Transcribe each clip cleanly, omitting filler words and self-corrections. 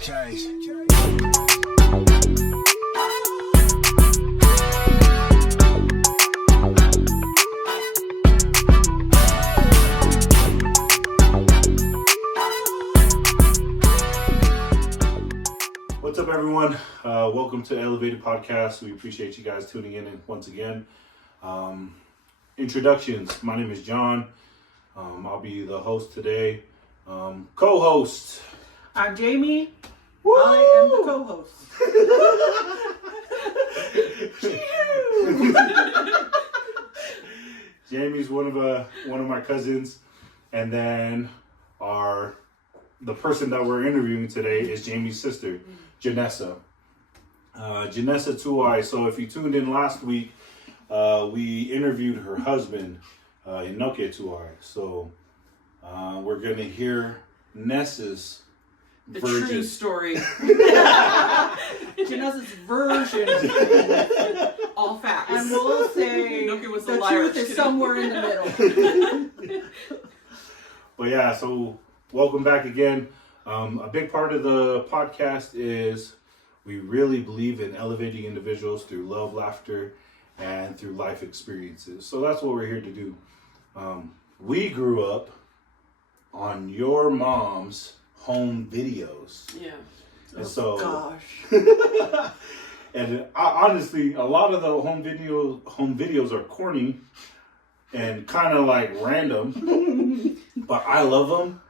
What's up, everyone? Welcome to Elevated Podcast. We appreciate you guys tuning in once again. Introductions. My name is John. I'll be the host today. Co-host. I'm Jamie. Woo! I am the co-host. Jamie's one of my cousins, and then the person that we're interviewing today is Jamie's sister, Janessa. Janessa Tuai. So if you tuned in last week, we interviewed her husband, Inoke Tuai. So we're gonna hear Nessa's version. True story. Janessa's version. All facts. And we'll say the truth is somewhere in the middle. But yeah, so welcome back again. A big part of the podcast is we really believe in elevating individuals through love, laughter, and through life experiences. So that's what we're here to do. We grew up on your mom's home videos. Yeah. And so, gosh. and honestly, a lot of the home videos are corny and kind of like random, but I love them.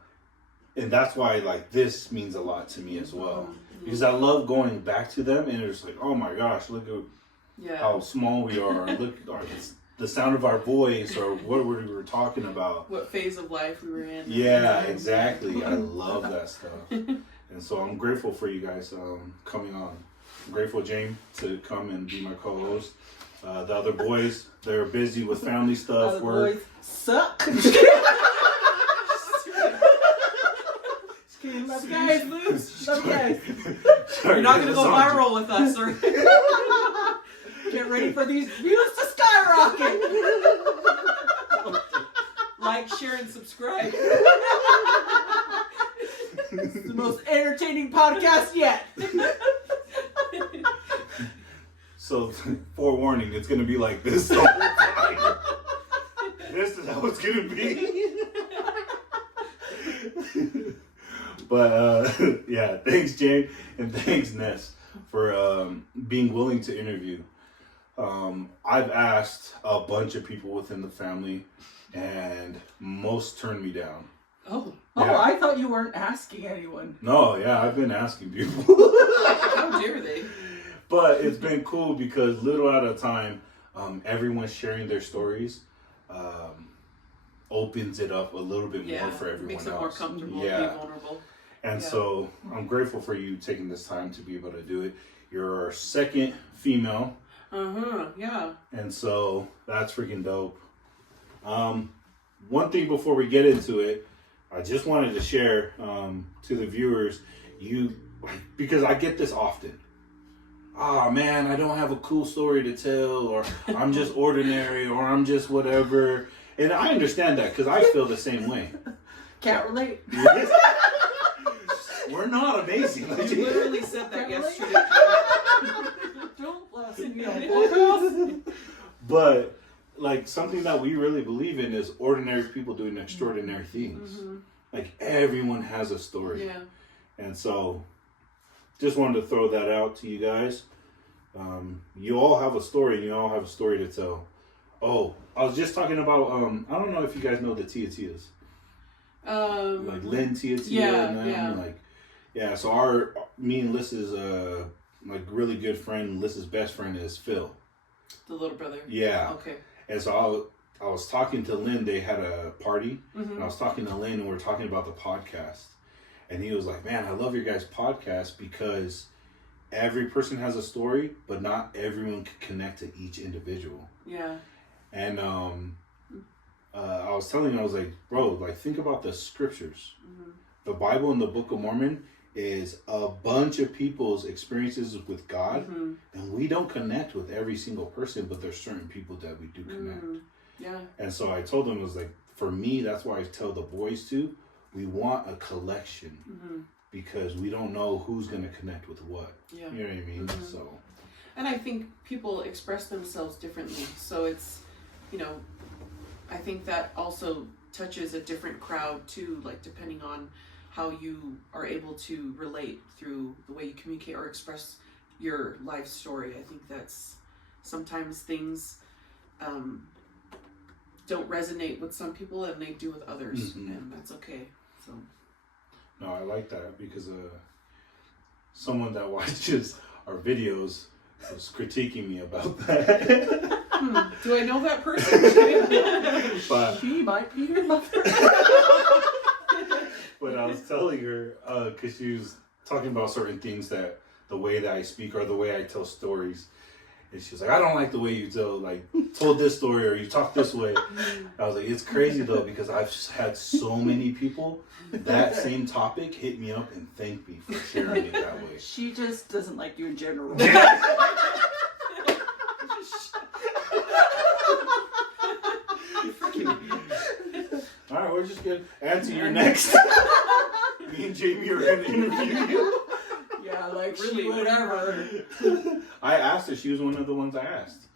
And that's why, like, this means a lot to me as well. Because I love going back to them and it's like, oh my gosh, look at how small we are. Look at the sound of our voice or what we were talking about. What phase of life we were in. Yeah, exactly. I love that stuff. And so I'm grateful for you guys coming on. I'm grateful, James, to come and be my co-host. The other boys, they're busy with family stuff. Other boys suck. Love you guys, Luce. Love you guys. You're not going to go viral with us, or get ready for these views to skyrocket. Like, share, and subscribe. It's the most entertaining podcast yet. So, forewarning, it's going to be like this. This is how it's going to be. But yeah, thanks, Jane, and thanks, Ness, for being willing to interview. I've asked a bunch of people within the family, and most turned me down. Oh, yeah. I thought you weren't asking anyone. No, yeah, I've been asking people. How dare they? But it's been cool because little at a time, everyone's sharing their stories. Opens it up a little bit more for everyone makes else. Makes it more comfortable, be vulnerable. And so I'm grateful for you taking this time to be able to do it. You're our second female. Yeah. And so that's freaking dope. One thing before we get into it, I just wanted to share to the viewers, because I get this often. Oh man, I don't have a cool story to tell, or I'm just ordinary, or I'm just whatever. And I understand that because I feel the same way. Can't relate. We're not amazing. You literally said that yesterday. Don't listen to me. But like something that we really believe in is ordinary people doing extraordinary things. Mm-hmm. Like everyone has a story. Yeah. And so just wanted to throw that out to you guys. You all have a story and you all have a story to tell. Oh, I was just talking about, I don't know if you guys know the Tias. Like Lynn Tia and them. Yeah, so me and Liz's like really good friend, Liz's best friend is Phil. The little brother. Yeah. Okay. And so I was talking to Lynn, they had a party, and I was talking to Lynn and we were talking about the podcast. And he was like, man, I love your guys' podcast because every person has a story, but not everyone can connect to each individual. Yeah. And I was telling him, I was like, bro, like think about the scriptures. Mm-hmm. The Bible and the Book of Mormon is a bunch of people's experiences with God, and we don't connect with every single person, but there's certain people that we do connect. Yeah. And so I told him, it was like, for me, that's why I tell the boys too, we want a collection because we don't know who's going to connect with what. Yeah. You know what I mean? Mm-hmm. So. And I think people express themselves differently. So it's, you know, I think that also touches a different crowd too, like depending on how you are able to relate through the way you communicate or express your life story. I think that's sometimes things don't resonate with some people and they do with others, and that's okay. So. No, I like that because someone that watches our videos was critiquing me about that. Do I know that person? But she might be your mother. But I was telling her, because she was talking about certain things, that the way that I speak or the way I tell stories. And she was like, I don't like the way you told this story or you talk this way. I was like, it's crazy though, because I've had so many people that same topic hit me up and thank me for sharing it that way. She just doesn't like you in general. All right, we're just gonna answer your next. Me and Jamie are gonna interview you. Yeah, like really, whatever. I asked her. She was one of the ones I asked,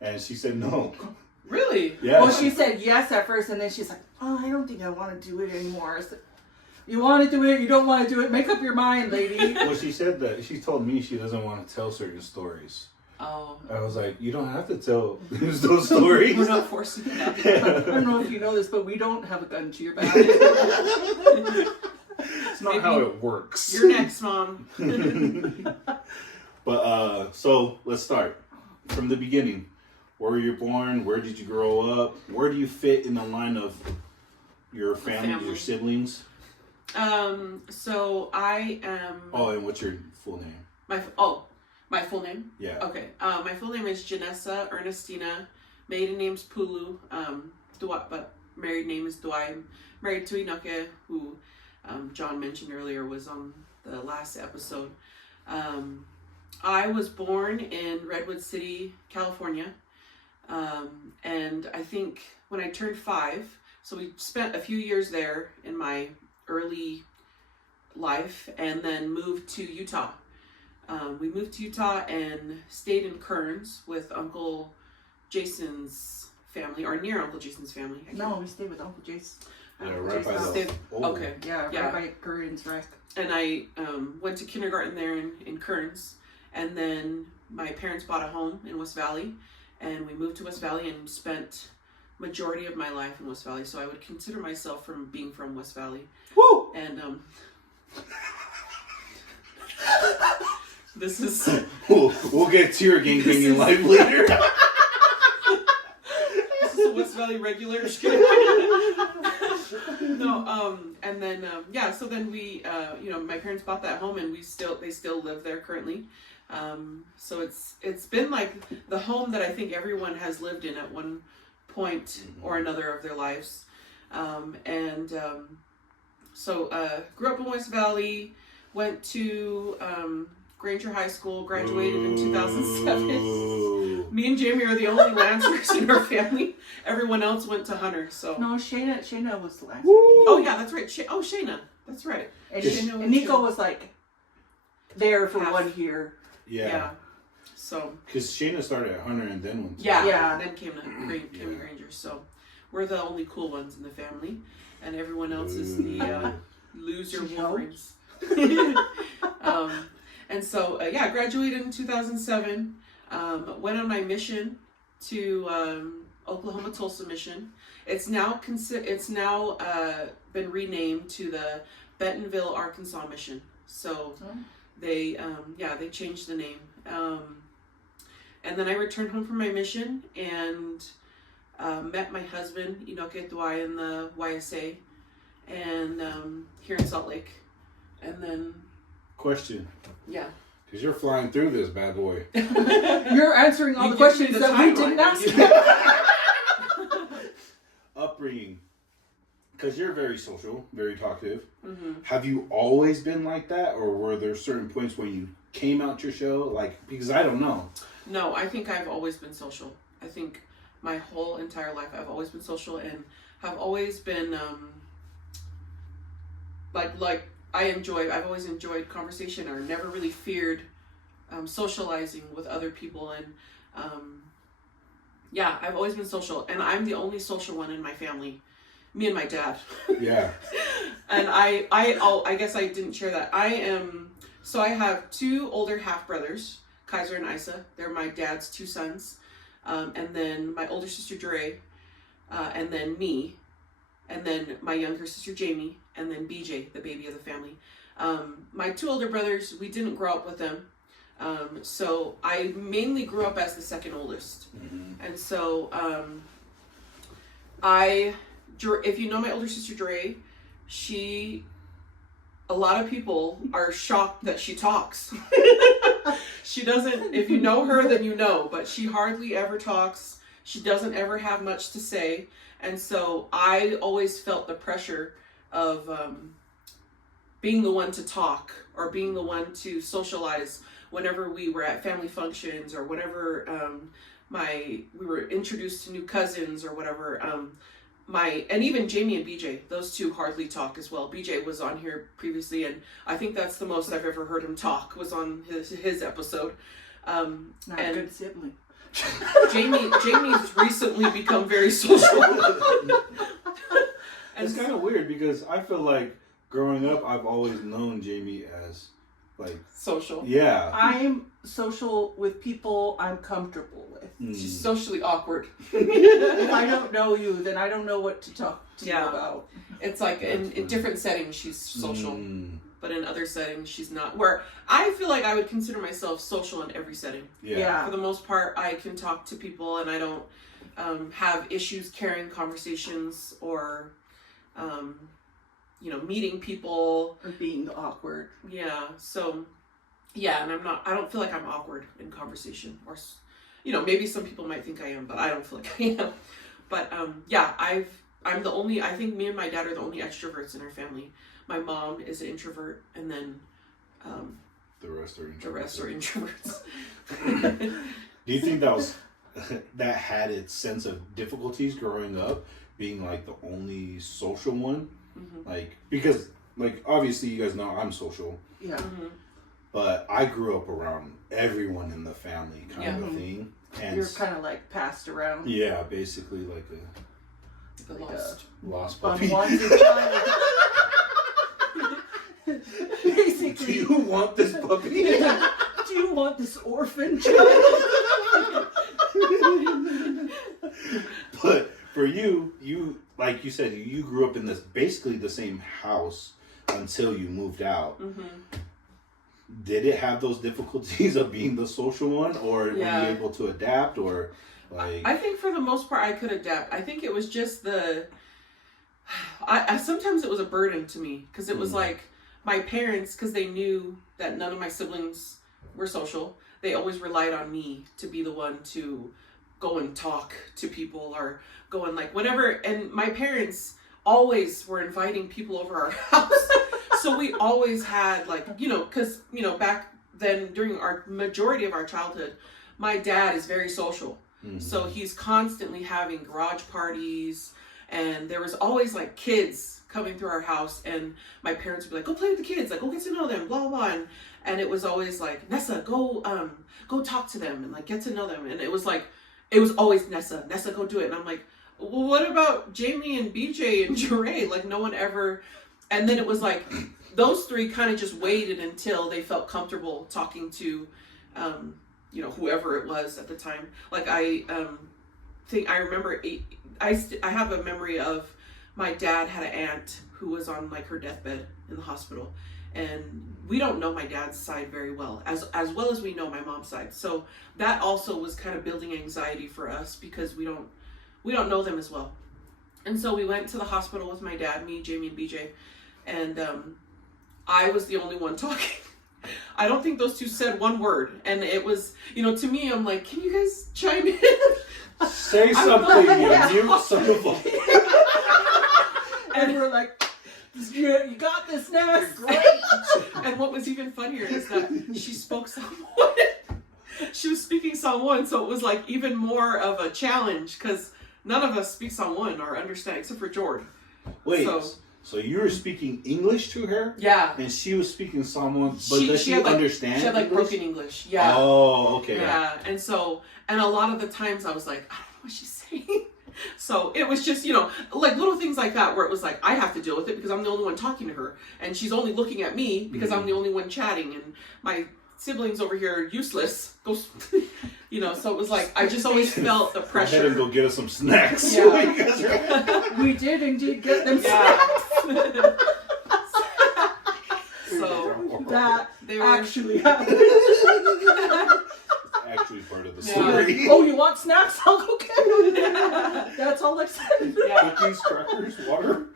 and she said no. Really? Yeah. Well, she said yes at first, and then she's like, "Oh, I don't think I want to do it anymore." I said, you want to do it? You don't want to do it? Make up your mind, lady. Well, she said that she told me she doesn't want to tell certain stories. Oh. I was like, you don't have to tell those stories. We're not forcing you. I don't know if you know this, but we don't have a gun to your back. It's not how it works. You're next, Mom. But so let's start from the beginning. Where were you born? Where did you grow up? Where do you fit in the line of your family. Your siblings? So I am. Oh, and what's your full name? My full name? Yeah. Okay. My full name is Janessa Ernestina. Maiden name's Pulu. But married name is Tuai. I'm married to Inoke, who John mentioned earlier was on the last episode. I was born in Redwood City, California. And I think when I turned 5, so we spent a few years there in my early life and then moved to Utah. We moved to Utah and stayed in Kearns with Uncle Jason's family, or near Uncle Jason's family. No, we stayed with Uncle Jason. Yeah, right by the... Okay. Yeah, right by Kearns Rec. And I went to kindergarten there in Kearns. And then my parents bought a home in West Valley. And we moved to West Valley and spent majority of my life in West Valley. So I would consider myself being from West Valley. Woo! And this is... We'll get to your gangbanging life later. This is a West Valley regular. No, and then, so then we, my parents bought that home and they still live there currently. So it's been like the home that I think everyone has lived in at one point or another of their lives. So grew up in West Valley, went to Granger High School, graduated in 2007. Ooh. Me and Jamie are the only Lancers in our family. Everyone else went to Hunter. So No, Shayna was the last. Oh yeah, that's right. Shayna, that's right. And Nico was like there for Half. 1 year. Yeah. So Because Shayna started at Hunter and then went to... Yeah. then came to Granger. So we're the only cool ones in the family, and everyone else is the loser She Wolverines. And so graduated in 2007. Went on my mission to Oklahoma Tulsa mission. It's now been renamed to the Bentonville, Arkansas mission. So they changed the name. And then I returned home from my mission and met my husband Inoke Tuai in the YSA and here in Salt Lake. And then Question. yeah. Because you're flying through this bad boy. You're answering all You the give me questions the that we timeline. didn't ask. Upbringing. Because you're very social, very talkative. Mm-hmm. Have you always been like that? Or were there certain points when you came out your show? Because I don't know. No, I think I've always been social. I think my whole entire life I've always been social and have always been I've always enjoyed conversation, or never really feared socializing with other people, and yeah, I've always been social, and I'm the only social one in my family. Me and my dad. Yeah. And I guess I didn't share that. So I have 2 older half brothers, Kaiser and Isa. They're my dad's 2 sons. And then my older sister Dre, and then me, and then my younger sister Jamie, and then BJ, the baby of the family. My 2 older brothers, we didn't grow up with them. So I mainly grew up as the second oldest. Mm-hmm. And so if you know my older sister Dre, a lot of people are shocked that she talks. She doesn't, if you know her, then you know, but she hardly ever talks. She doesn't ever have much to say. And so I always felt the pressure of being the one to talk, or being the one to socialize whenever we were at family functions, or whenever we were introduced to new cousins or whatever. And even Jamie and BJ, those 2 hardly talk as well. BJ was on here previously, and I think that's the most I've ever heard him talk, was on his episode. Not a good sibling. Jamie's recently become very social. It's kind of weird, because I feel like growing up, I've always known Jamie as like social. Yeah. I'm social with people I'm comfortable with. She's socially awkward. If I don't know you, then I don't know what to talk to you about. It's like in different settings she's social, but in other settings she's not. Where I feel like I would consider myself social in every setting. Yeah. For the most part, I can talk to people, and I don't have issues carrying conversations, or meeting people. Or being awkward. Yeah. So, yeah, and I don't feel like I'm awkward in conversation, or, maybe some people might think I am, but I don't feel like I am. But, yeah, I'm the only, I think me and my dad are the only extroverts in our family. My mom is an introvert, and then, the rest are introverts. The rest are introverts. Do you think that had its sense of difficulties growing up, being like the only social one? Mm-hmm. Like, because like obviously you guys know I'm social. Yeah. Mm-hmm. But I grew up around everyone in the family kind of a thing. And you're kind of like passed around. Yeah, basically like a lost puppy. Unwanted child. Basically. Do you want this puppy? Do you want this orphan child? But for you like you said, you grew up in this basically the same house until you moved out. Mm-hmm. Did it have those difficulties of being the social one, or were you able to adapt, or like? I think for the most part I could adapt. I think it was just I sometimes it was a burden to me, because it was like my parents, because they knew that none of my siblings were social, they always relied on me to be the one to go and talk to people, or go and like whatever. And my parents always were inviting people over our house. So we always had like, because, back then during our majority of our childhood, my dad is very social. Mm-hmm. So he's constantly having garage parties, and there was always like kids coming through our house, and my parents would be like, go play with the kids, like go get to know them, blah, blah, blah. And it was always like, Nessa, go talk to them and like get to know them. And it was always Nessa, go do it. And I'm like, well, what about Jamie and BJ and Jure? Like no one ever. And then it was like, those 3 kind of just waited until they felt comfortable talking to, whoever it was at the time. Like I remember, I have a memory of my dad had an aunt who was on like her deathbed in the hospital. And we don't know my dad's side very well, as well as we know my mom's side. So that also was kind of building anxiety for us, because we don't know them as well. And so we went to the hospital with my dad, me, Jamie, and BJ. And I was the only one talking. I don't think those 2 said one word. And it was, to me, I'm like, can you guys chime in? Say something, you mute son of a... And we're like, you got this, Ness. Great. And what was even funnier is that she spoke Samoan. She was speaking Samoan, so it was like even more of a challenge, because none of us speak Samoan or understand, except for Jord. Wait, So you were speaking English to her? Yeah. And she was speaking someone, but does she had, understand She had like English? broken English. Yeah. Oh, okay. Yeah. And so, and a lot of the times I was like, I don't know what she's saying. So it was just, you know, like little things like that where it was like, I have to deal with it because I'm the only one talking to her. And she's only looking at me because I'm the only one chatting. And my siblings over here are useless. You know, so it was like, I just always felt the pressure. Go ahead and go get us some snacks. Yeah. We did indeed get them Yeah. snacks. So That they were actually happened. Actually part of the Yeah. story. Oh, you want snacks? I'll go get them. That's all I said. Yeah. Cookies, crackers, water.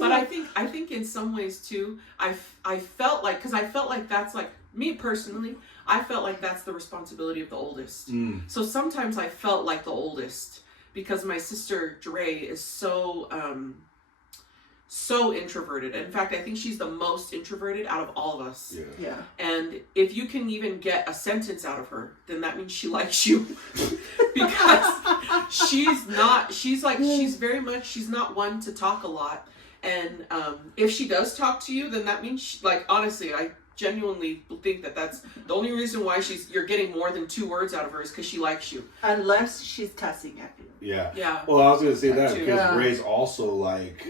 But I think in some ways too, I felt like, because I felt like that's like, me personally, I felt like that's the responsibility of the oldest. So sometimes I felt like the oldest because my sister Dre is so introverted. In fact, I think she's the most introverted out of all of us. Yeah. And if you can even get a sentence out of her, then that means she likes you. Because she's not one to talk a lot. And if she does talk to you, then that means, honestly, I genuinely think that that's the only reason why you're getting more than 2 words out of her is because she likes you. Unless she's cussing at you. Yeah. Yeah. Well, I was gonna say that too. because Yeah. Ray's also like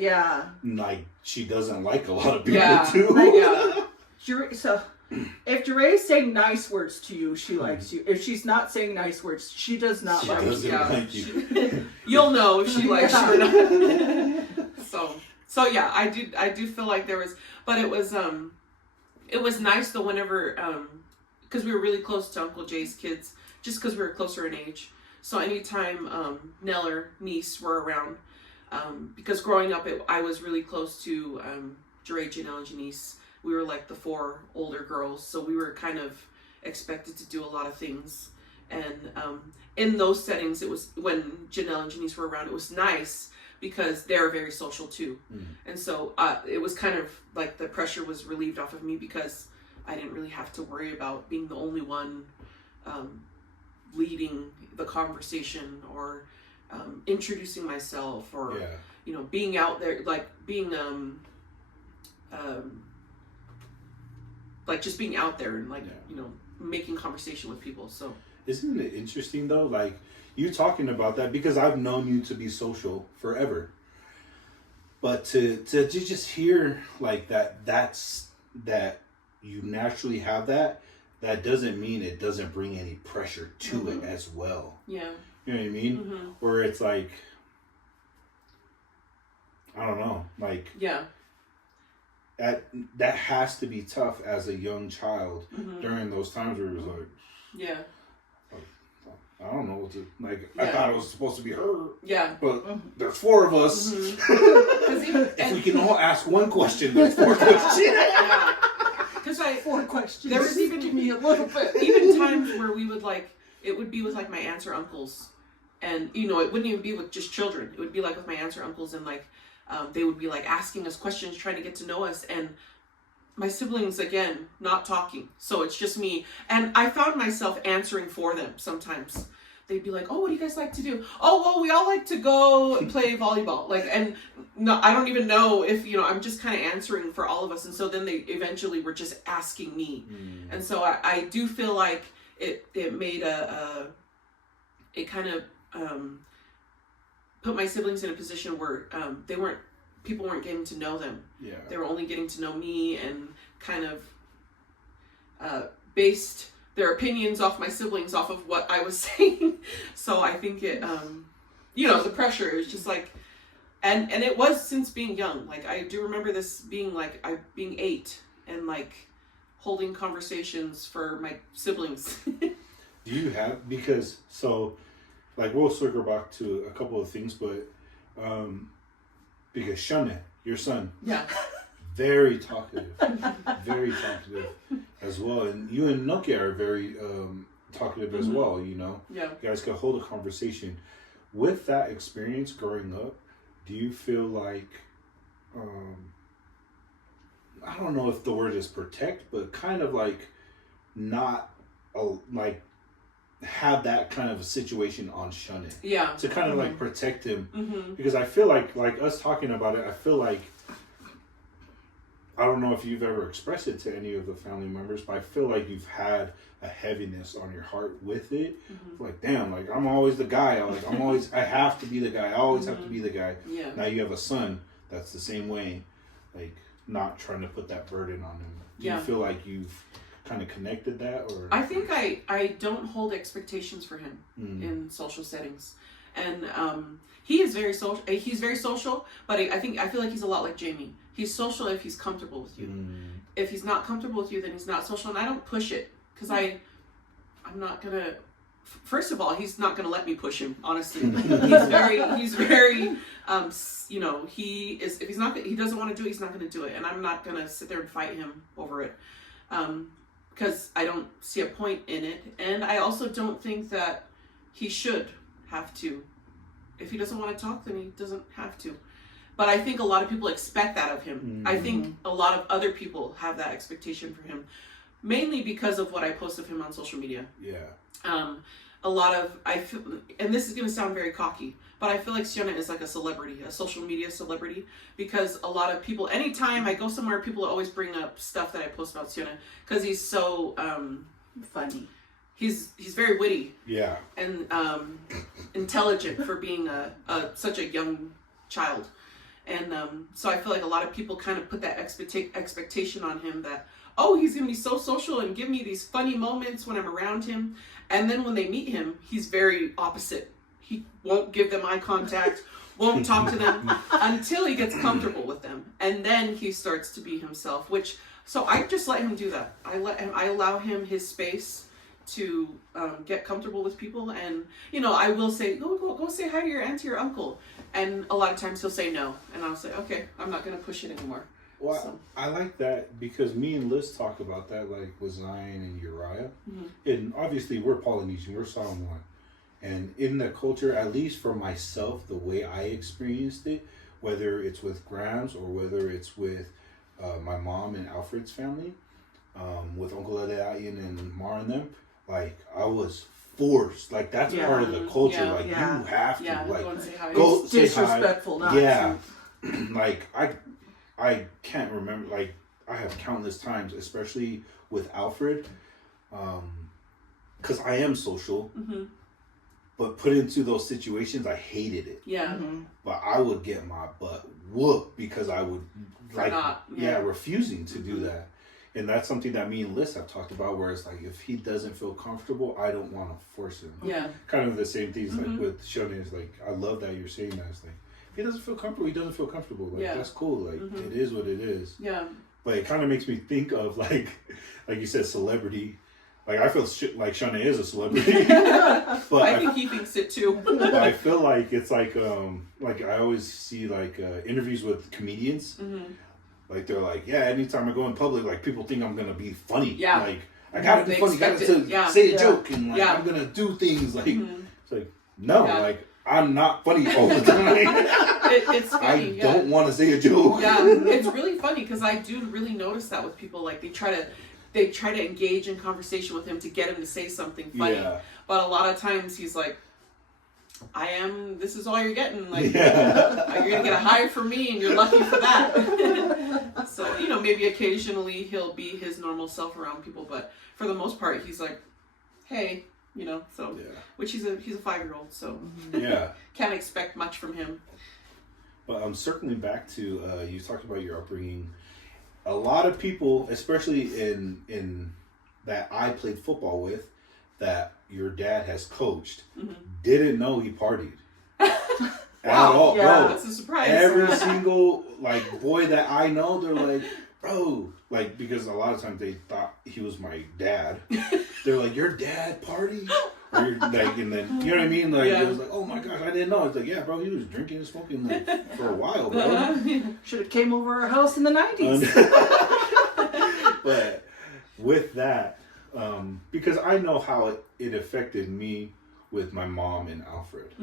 she doesn't like a lot of people too. So, if Jere's saying nice words to you, she likes you. If she's not saying nice words, she does not She like you. doesn't like you. You'll know if she likes you or not. So yeah, I do feel like there was, but it was nice though whenever, because we were really close to Uncle Jay's kids, just because we were closer in age. So anytime Nell or niece were around, because growing up I was really close to Jere, Janelle, and Janice. We were like the 4 older girls, so we were kind of expected to do a lot of things. And in those settings, it was when Janelle and Janice were around, it was nice because they're very social too. And so it was kind of like the pressure was relieved off of me because I didn't really have to worry about being the only one leading the conversation or introducing myself or you know, being out there, like being like just being out there and you know, making conversation with people. So isn't it interesting though, like you talking about that, because I've known you to be social forever, but to just hear like that you naturally have that doesn't mean it doesn't bring any pressure to it as well. Yeah. You know what I mean? Where it's like, I don't know, like that has to be tough as a young child during those times where it was like, I don't know what to, like, I thought it was supposed to be her. Yeah. But there's 4 of us. If we can all ask one question, there's 4 questions. Because 4 questions. There was even Give me a little bit. even times where we would it would be with like my aunts or uncles, and you know, it wouldn't even be with just children. It would be like with my aunts or uncles, and they would be like asking us questions, trying to get to know us, and my siblings, again, not talking. So it's just me. And I found myself answering for them sometimes. They'd be like, oh, what do you guys like to do? Oh, well, we all like to go play volleyball. And no, I don't even know if, you know, I'm just kind of answering for all of us. And so then they eventually were just asking me. And so I do feel like it made it kind of put my siblings in a position where people weren't getting to know them. Yeah. They were only getting to know me and kind of based their opinions off my siblings off of what I was saying. So I think it, you know, the pressure is just like, and it was since being young. Like I do remember this being being 8 and holding conversations for my siblings. Do you have, because we'll circle back to a couple of things, but because Shane, your son, very talkative as well, and you and Nokia are very talkative as well. You know, you guys can hold a conversation. With that experience growing up, do you feel like I don't know if the word is protect, but kind of not have that kind of a situation on Shane. Yeah. To kind of protect him. Because I feel like us talking about it, I feel like don't know if you've ever expressed it to any of the family members, but I feel like you've had a heaviness on your heart with it. Like, damn, like I'm always the guy. I have to be the guy. I always have to be the guy. Yeah. Now you have a son that's the same way, like not trying to put that burden on him. Do you feel like you've kind of connected that, or? I think I don't hold expectations for him in social settings, and he is very social. He's very social, but I feel like he's a lot like Jamie. He's social if he's comfortable with you. If he's not comfortable with you, then he's not social, and I don't push it because I'm not gonna. First of all, he's not gonna let me push him. Honestly, he's very you know, he is. If he doesn't want to do it, he's not gonna do it, and I'm not gonna sit there and fight him over it. Because I don't see a point in it, and I also don't think that he should have to. If he doesn't want to talk, then he doesn't have to. But I think a lot of people expect that of him. I think a lot of other people have that expectation for him, mainly because of what I post of him on social media. Yeah. A lot of, I feel, and this is going to sound very cocky, but I feel like Sienna is like a celebrity, a social media celebrity, because a lot of people, anytime I go somewhere, people always bring up stuff that I post about Sienna, because he's so funny. He's very witty. Yeah. And intelligent for being such a young child. And so I feel like a lot of people kind of put that expectation on him that, oh, he's going to be so social and give me these funny moments when I'm around him. And then when they meet him, he's very opposite. He won't give them eye contact, won't talk to them until he gets comfortable with them. And then he starts to be himself, so I just let him do that. I allow him his space to get comfortable with people. And, you know, I will say, go say hi to your aunt or your uncle. And a lot of times he'll say no. And I'll say, okay, I'm not going to push it anymore. Well, so. I like that because me and Liz talk about that, like with Zion and Uriah. And obviously we're Polynesian, we're Samoan. And in the culture, at least for myself, the way I experienced it, whether it's with Grams or whether it's with my mom and Alfred's family, with Uncle Adeayan and Mar and them, like I was forced. Like that's part of the culture. Like you have to like go say disrespectful. Hi. Yeah. Like I can't remember. Like I have countless times, especially with Alfred, because I am social. But put into those situations, I hated it. Yeah. But I would get my butt whooped because I would refusing to do that. And that's something that me and Liz have talked about, where it's like, if he doesn't feel comfortable, I don't want to force him. Yeah. Kind of the same things like with Shoni. Is like, I love that you're saying that. It's like, if he doesn't feel comfortable, he doesn't feel comfortable. Like, that's cool. Like, it is what it is. Yeah. But it kind of makes me think of, like you said, celebrity. Like, I feel like Shana is a celebrity. But I think he thinks it too. But I feel like it's like I always see, like, interviews with comedians. Like, they're like, yeah, anytime I go in public, like, people think I'm going to be funny. Yeah. Like, I got to be funny. Got to say a joke. And, like, I'm going to do things. Like, it's like, no. Like, I'm not funny all the time. It's funny. I don't want to say a joke. Yeah. It's really funny because I do really notice that with people. Like, they try to engage in conversation with him to get him to say something funny. Yeah. But a lot of times he's like, this is all you're getting. Like, you're going to get a high from me and you're lucky for that. So, you know, maybe occasionally he'll be his normal self around people. But for the most part, he's like, hey, you know, so, which he's a 5-year-old. So can't expect much from him. But circling back to, you talked about your upbringing. A lot of people, especially in that I played football with, that your dad has coached, didn't know he partied at all. Yeah, bro, that's a surprise. Every single like boy that I know, they're like, bro, like, because a lot of times they thought he was my dad. They're like, your dad party? Or like, and then you know what I mean? Like it was like, oh my gosh, I didn't know. It's like, yeah, bro, he was drinking and smoking like for a while, bro. Should have came over our house in the 90s. But with that, because I know how it affected me with my mom and Alfred.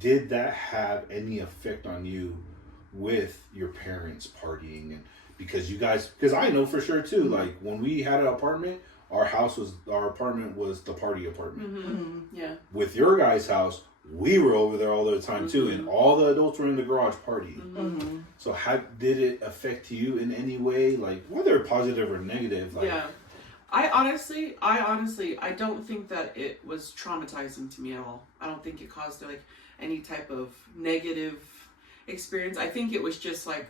Did that have any effect on you with your parents partying? And because I know for sure too, like when we had an apartment, our apartment was the party apartment. Yeah. With your guys' house we were over there all the time too, and all the adults were in the garage partying. Mm-hmm. So did it affect you in any way, like whether positive or negative? Like, yeah. I honestly, I don't think that it was traumatizing to me at all. I don't think it caused like any type of negative experience. I think it was just like,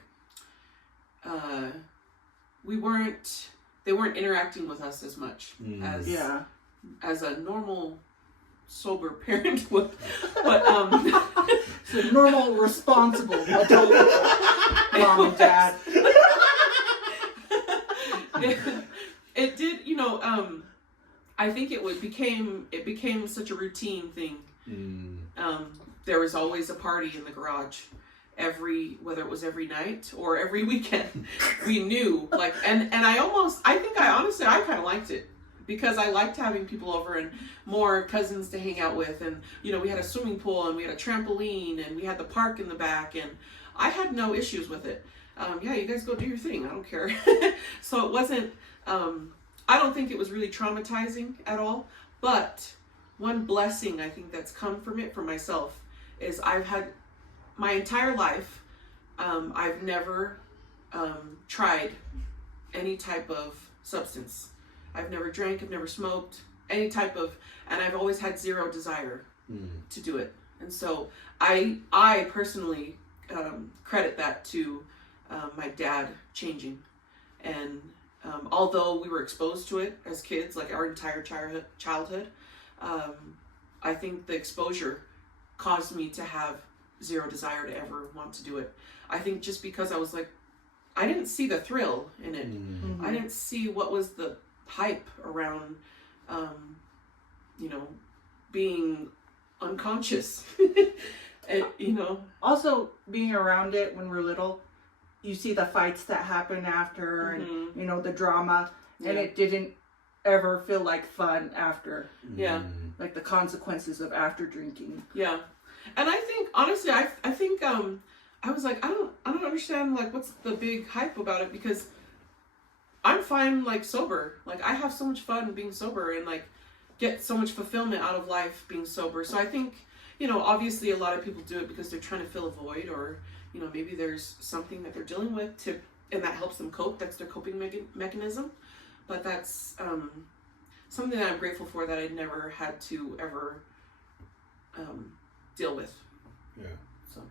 they weren't interacting with us as much as a normal sober parent would. But so normal, responsible adult mom and dad. It did, you know. I think it became such a routine thing. There was always a party in the garage, whether it was every night or every weekend. We knew, like, and I honestly kind of liked it, because I liked having people over and more cousins to hang out with, and you know, we had a swimming pool and we had a trampoline and we had the park in the back, and I had no issues with it. Yeah, you guys go do your thing. I don't care. So it wasn't. I don't think it was really traumatizing at all. But one blessing I think that's come from it for myself is I've had my entire life. I've never tried any type of substance. I've never drank. I've never smoked any type of, and I've always had zero desire to do it. And so I personally credit that to my dad changing. And although we were exposed to it as kids, like our entire childhood, I think the exposure caused me to have zero desire to ever want to do it. I think just because I was like, I didn't see the thrill in it. Mm-hmm. I didn't see what was the hype around, you know, being unconscious. And, you know. Also, being around it when we're little, you see the fights that happen after, and you know, the drama, and it didn't ever feel like fun after. Yeah, like the consequences of after drinking. Yeah, and I think honestly, I think I was like, I don't understand, like, what's the big hype about it, because I'm fine, like, sober. Like, I have so much fun being sober and like get so much fulfillment out of life being sober. So I think, you know, obviously a lot of people do it because they're trying to fill a void, or you know, maybe there's something that they're dealing with and that helps them cope. That's their coping mechanism. But that's something that I'm grateful for, that I never had to ever deal with. Yeah. So.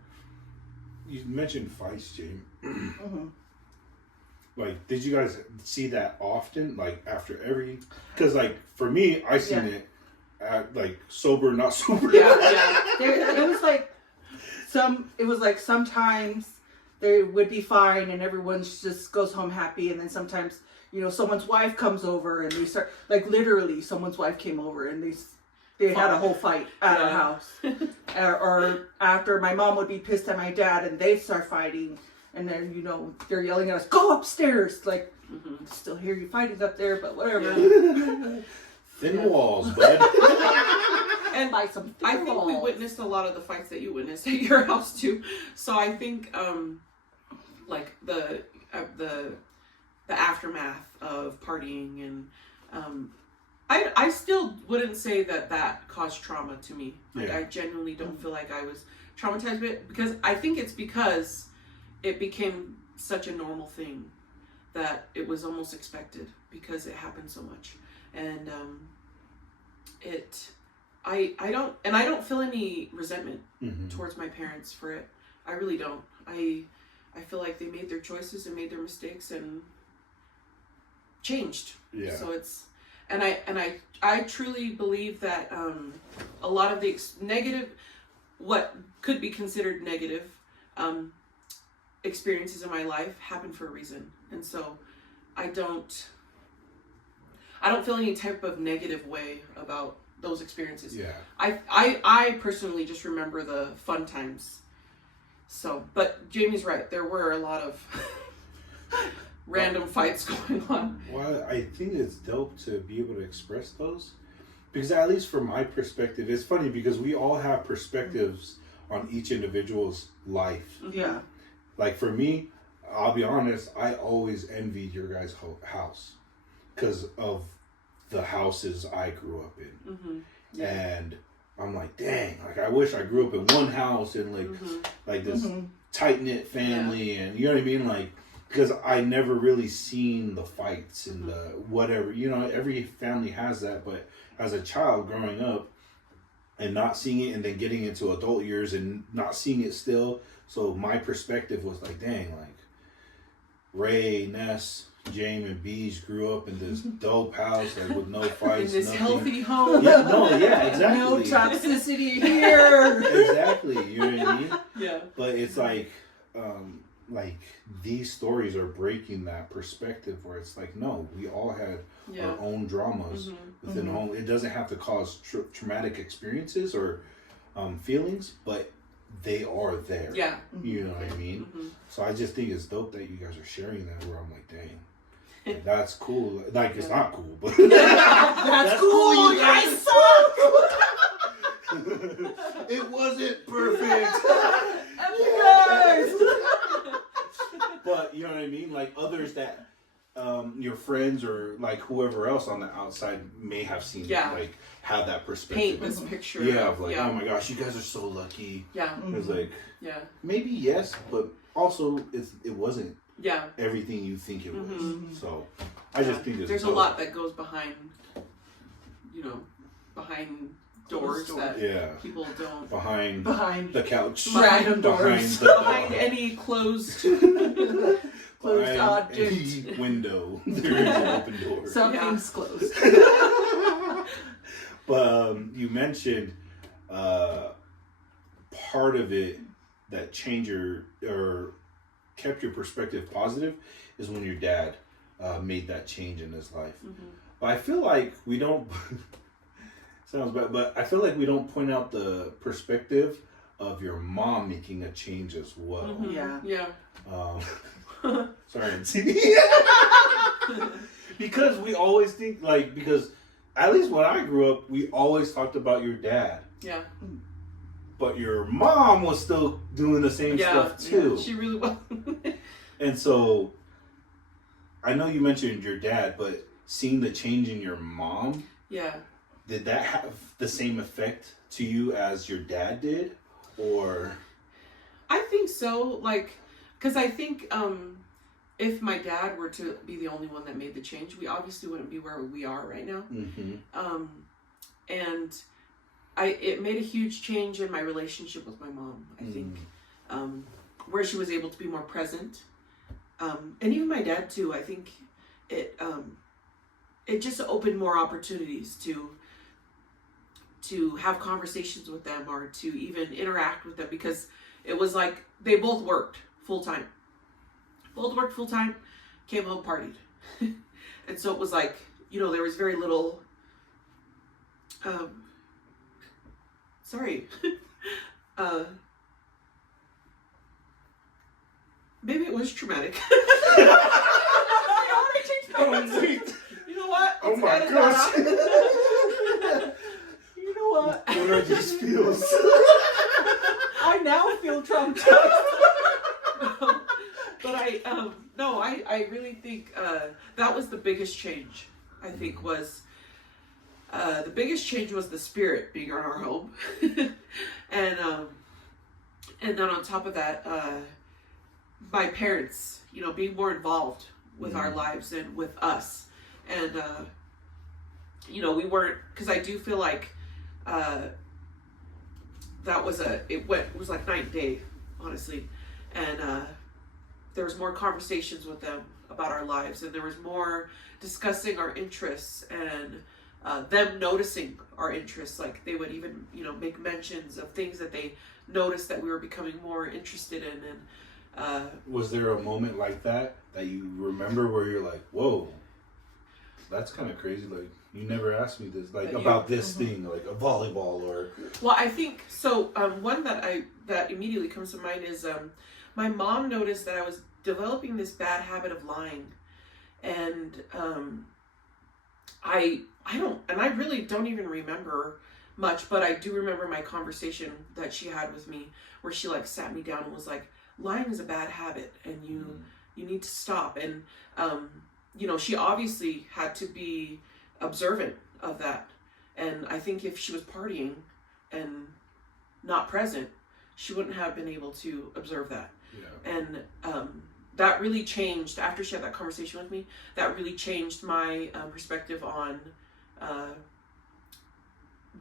You mentioned fights, Jamie. Like, did you guys see that often? Like, after every... Because, like, for me, I seen it at, like, sober, not sober. Yeah. It was like sometimes they would be fine and everyone just goes home happy, and then sometimes, you know, someone's wife comes over and they start, like, literally someone's wife came over and they had a whole fight at our house. Or after, my mom would be pissed at my dad and they'd start fighting, and then, you know, they're yelling at us, go upstairs, like, still hear you fighting up there, but whatever. Thin walls, bud. And I think we witnessed a lot of the fights that you witnessed at your house too. So I think, like the aftermath of partying, and I still wouldn't say that caused trauma to me. Like, I genuinely don't feel like I was traumatized by it, because I think it's because it became such a normal thing that it was almost expected, because it happened so much. And I don't feel any resentment towards my parents for it. I really don't. I feel like they made their choices and made their mistakes and changed. Yeah. So it's, and I truly believe that a lot of the negative, what could be considered negative experiences in my life happened for a reason. And so I don't feel any type of negative way about those experiences. Yeah. I personally just remember the fun times. So, but Jamie's right. There were a lot of random fights going on. Well, I think it's dope to be able to express those, because at least from my perspective, it's funny because we all have perspectives on each individual's life. Yeah. Like, for me, I'll be honest, I always envied your guys' house because of the houses I grew up in. Yeah. And I'm like, dang, like I wish I grew up in one house and like this tight knit family, and you know what I mean, like because I never really seen the fights and the whatever. You know, every family has that, but as a child growing up and not seeing it, and then getting into adult years and not seeing it still, so my perspective was like, dang, like Ray, Ness, James, and Beej grew up in this dope house, like with no fights, in this nothing. healthy home. Yeah, exactly. No toxicity here. Exactly, you know what I mean? Yeah. But it's like these stories are breaking that perspective where it's like, no, we all had our own dramas within home. It doesn't have to cause traumatic experiences or feelings, but they are there. Yeah. You know what I mean? So I just think it's dope that you guys are sharing that, where I'm like, dang, like, that's cool. Like, it's not cool, but that's cool. You guys suck. It wasn't perfect. But you know what I mean? Like others that your friends or like whoever else on the outside may have seen like have that perspective. Paint this picture. Yeah, of like, oh my gosh, you guys are so lucky. Yeah. It's like, yeah, maybe yes, but also it wasn't everything you think it was. So I just think there's a lot that goes behind, behind doors that people don't behind the couch, random doors, behind any closed object, any window. There is an open door. Something's closed. But you mentioned part of it that changed or kept your perspective positive is when your dad made that change in his life. But I feel like we don't. Sounds bad, but I feel like we don't point out the perspective of your mom making a change as well. Yeah. Sorry, because we always think because at least when I grew up, we always talked about your dad. Yeah. But your mom was still doing the same stuff too. Yeah, she really was. And so, I know you mentioned your dad, but seeing the change in your mom. Yeah. Did that have the same effect to you as your dad did, or? I think so. Because I think if my dad were to be the only one that made the change, we obviously wouldn't be where we are right now. And it made a huge change in my relationship with my mom. I think where she was able to be more present, and even my dad too. I think it just opened more opportunities to have conversations with them or to even interact with them, because it was like they both worked full time. Came home, partied. And so it was like, there was very little maybe it was traumatic. You know what? Oh my gosh. You know what? What are these feels? I now feel traumatized. But I really think that was the biggest change. I think was the biggest change was the spirit being in our home, and then on top of that, my parents, being more involved with our lives and with us, and we weren't, because I do feel like that was it was like night and day, honestly, and there was more conversations with them about our lives, and there was more discussing our interests and them noticing our interests. Like they would even make mentions of things that they noticed that we were becoming more interested in. And was there a moment like that you remember where you're like, whoa, that's kind of crazy, like you never asked me this, like about this thing, like a volleyball or? Well, I think so. One that immediately comes to mind is my mom noticed that I was developing this bad habit of lying, and I really don't even remember much, but I do remember my conversation that she had with me, where she sat me down and was like, lying is a bad habit, and you need to stop. And she obviously had to be observant of that, and I think if she was partying and not present, she wouldn't have been able to observe that. Yeah. And that really changed after she had that conversation with me. That really changed my perspective on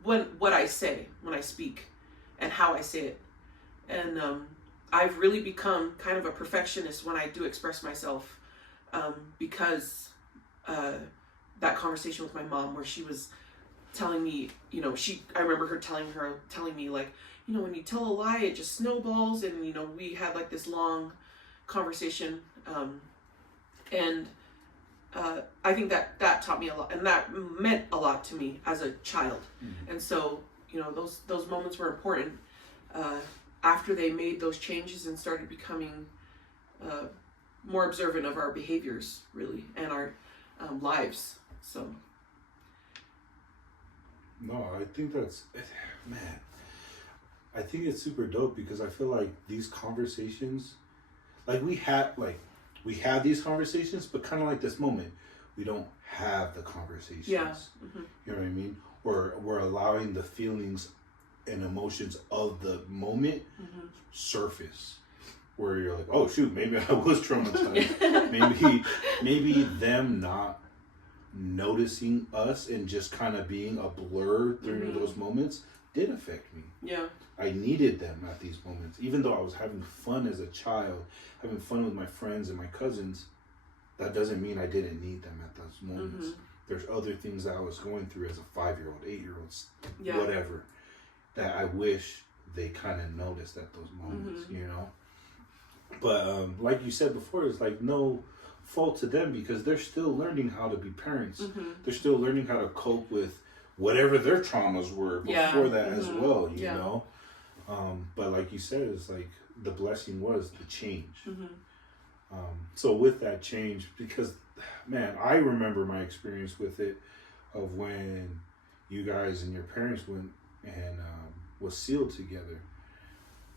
what I say when I speak and how I say it. And I've really become kind of a perfectionist when I do express myself, because that conversation with my mom where she was telling me, you know, I remember her telling me like, you know, when you tell a lie, it just snowballs. And, you know, we had like this long conversation. And I think that taught me a lot, and that meant a lot to me as a child. Mm-hmm. And so, you know, those moments were important after they made those changes and started becoming more observant of our behaviors, really, and our lives. So. No, I think man, I think it's super dope because I feel like these conversations, like we have these conversations, but kind of like this moment, we don't have the conversations. Yeah. Mm-hmm. You know what I mean? Or we're allowing the feelings and emotions of the moment Mm-hmm. surface. Where you're like, oh shoot, maybe I was traumatized. maybe them not noticing us and just kind of being a blur during Mm-hmm. those moments did affect me. Yeah. I needed them at these moments. Even though I was having fun as a child, having fun with my friends and my cousins, that doesn't mean I didn't need them at those moments. Mm-hmm. There's other things that I was going through as a 5-year-old, 8-year-old, Yeah. whatever, that I wish they kind of noticed at those moments, Mm-hmm. you know? But like you said before, it's like no fault to them because they're still learning how to be parents. Mm-hmm. They're still learning how to cope with whatever their traumas were before that as Mm-hmm. well, you know? But like you said, it's like the blessing was the change. Mm-hmm. So with that change, because man, I remember my experience with it of when you guys and your parents went and was sealed together.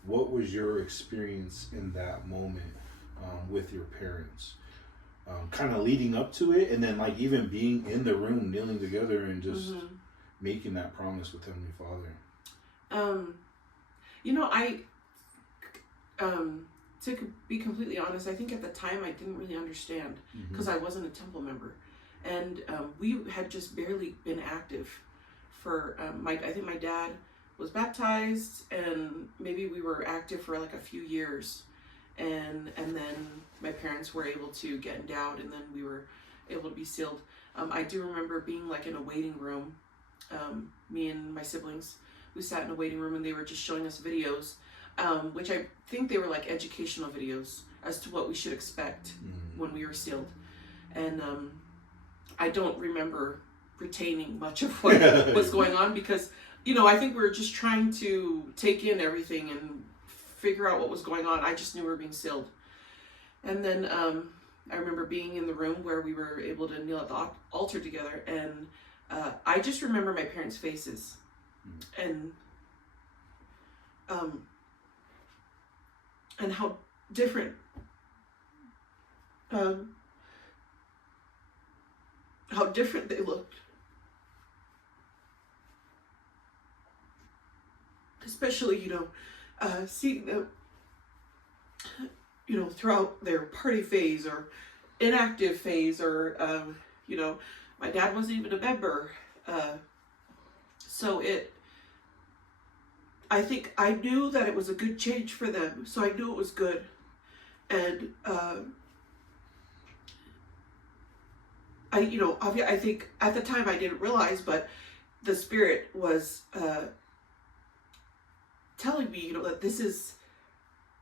What was your experience in that moment with your parents? Kind of leading up to it, and then like even being in the room, kneeling together and just Mm-hmm. making that promise with Heavenly Father. You know, to be completely honest, I think at the time I didn't really understand because I wasn't a temple member, and we had just barely been active for I think my dad was baptized, and maybe we were active for like a few years, and then my parents were able to get endowed, and then we were able to be sealed. I do remember being like in a waiting room. Me and my siblings, we sat in a waiting room and they were just showing us videos, which I think they were like educational videos as to what we should expect when we were sealed. And I don't remember retaining much of what was going on because, you know, I think we were just trying to take in everything and figure out what was going on. I just knew we were being sealed. And then I remember being in the room where we were able to kneel at the altar together, and I just remember my parents' faces, and how different they looked, especially, you know, seeing them, you know, throughout their party phase or inactive phase, or you know, my dad wasn't even a member, so I think I knew that it was a good change for them, so I knew it was good, and I think at the time I didn't realize, but the Spirit was telling me, you know, that this is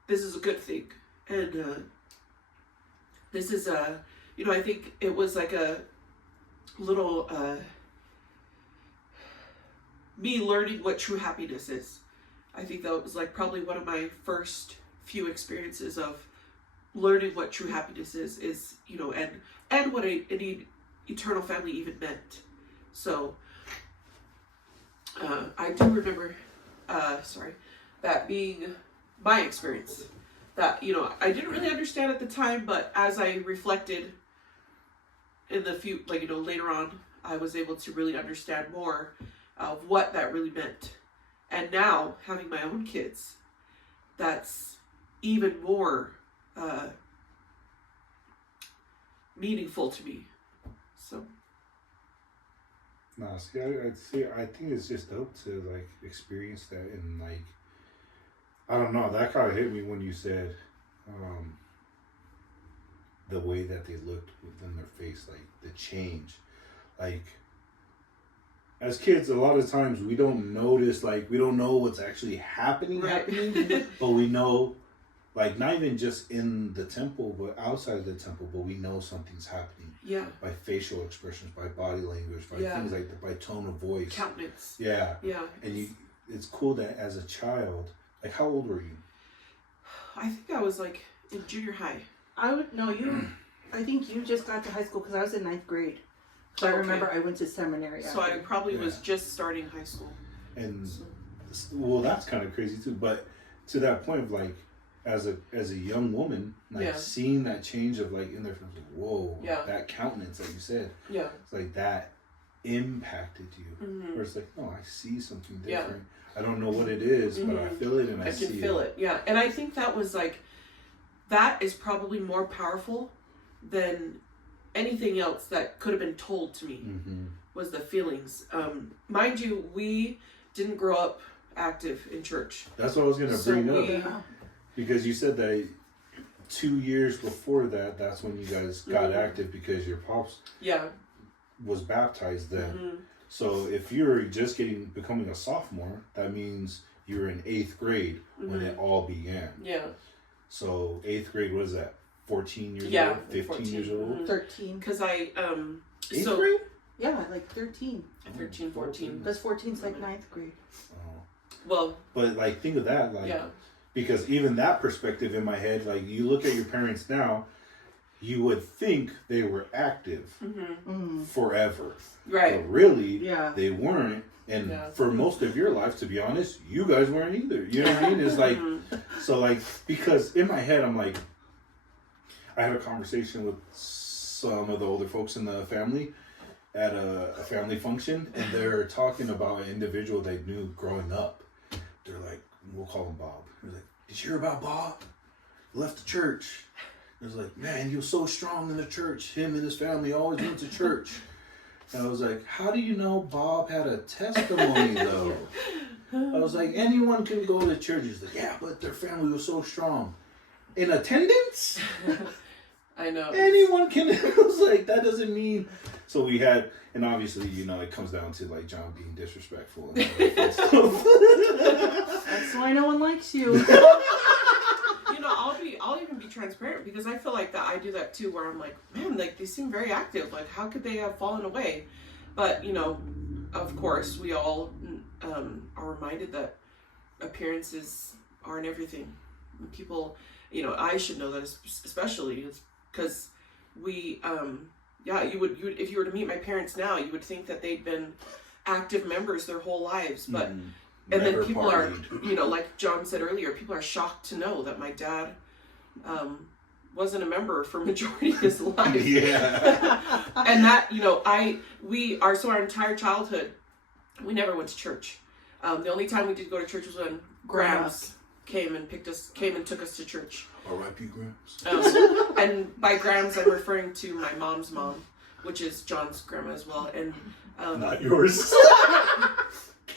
a good thing, and this is you know, I think it was like a little me learning what true happiness is. I think that was like probably one of my first few experiences of learning what true happiness is, you know, and what any eternal family even meant. So I do remember that being my experience, that, you know, I didn't really understand at the time, but as I reflected in the few, like, you know, later on, I was able to really understand more of what that really meant. And now, having my own kids, that's even more meaningful to me. So. No, see, I think it's just dope to like experience that, and like, I don't know, that kind of hit me when you said the way that they looked within their face, like the change. Like, as kids, a lot of times we don't notice, like, we don't know what's actually happening, but we know, like, not even just in the temple, but outside of the temple, but we know something's happening. Yeah. By facial expressions, by body language, by things like that, by tone of voice. Countenance. Yeah. Yeah. And it's cool that as a child, like, how old were you? I think I was like in junior high. I think you just got to high school because I was in 9th grade. So I remember I went to seminary. So I probably was just starting high school. And well, that's kind of crazy too. But to that point of like, as a young woman, like seeing that change of like in their like, whoa, that countenance that you said, it's like that impacted you. Mm-hmm. Where it's like, oh, I see something different. I don't know what it is, but I feel it and I see it. I can feel it. Yeah, and I think that was like, that is probably more powerful than anything else that could have been told to me. Was the feelings. Mind you, we didn't grow up active in church. That's what I was going to bring up. Because you said that 2 years before that, that's when you guys got active because your pops was baptized then. So if you're just becoming a sophomore, that means you were in 8th grade when it all began. Yeah. So 8th grade, what is that? 14 years old? 15 14. Years old? 13. Because I, 8th grade? Yeah, like 13. 13, 14. Because 14's like 9th grade. Oh. Well. But like, think of that. Like, because even that perspective in my head, like you look at your parents now, you would think they were active forever. Right. But really, they weren't. And for most of your life, to be honest, you guys weren't either. You know what I mean? It's like, so like, because in my head, I'm like, I had a conversation with some of the older folks in the family at a family function, and they're talking about an individual they knew growing up. They're like, we'll call him Bob. They're like, did you hear about Bob? He left the church. It was like, man, he was so strong in the church. Him and his family always went to church. And I was like, how do you know Bob had a testimony, though? I was like, anyone can go to church. He's like, yeah, but their family was so strong. In attendance? I know. Anyone can. I was like, that doesn't mean. So we had, and obviously, you know, it comes down to like John being disrespectful. And stuff. That's why no one likes you. You know, I'll even be transparent because I feel like that I do that too, where I'm like, man, like they seem very active. Like, how could they have fallen away? But you know, of course, we all are reminded that appearances aren't everything. People, you know, I should know that especially because we, you would if you were to meet my parents now, you would think that they'd been active members their whole lives, but. And then people are, you know, like John said earlier, people are shocked to know that my dad wasn't a member for majority of his life. Yeah. And that, you know, our entire childhood, we never went to church. The only time we did go to church was when Grams came and took us to church. R.I.P. Grams. And by Grams, I'm referring to my mom's mom, which is John's grandma as well. And not yours.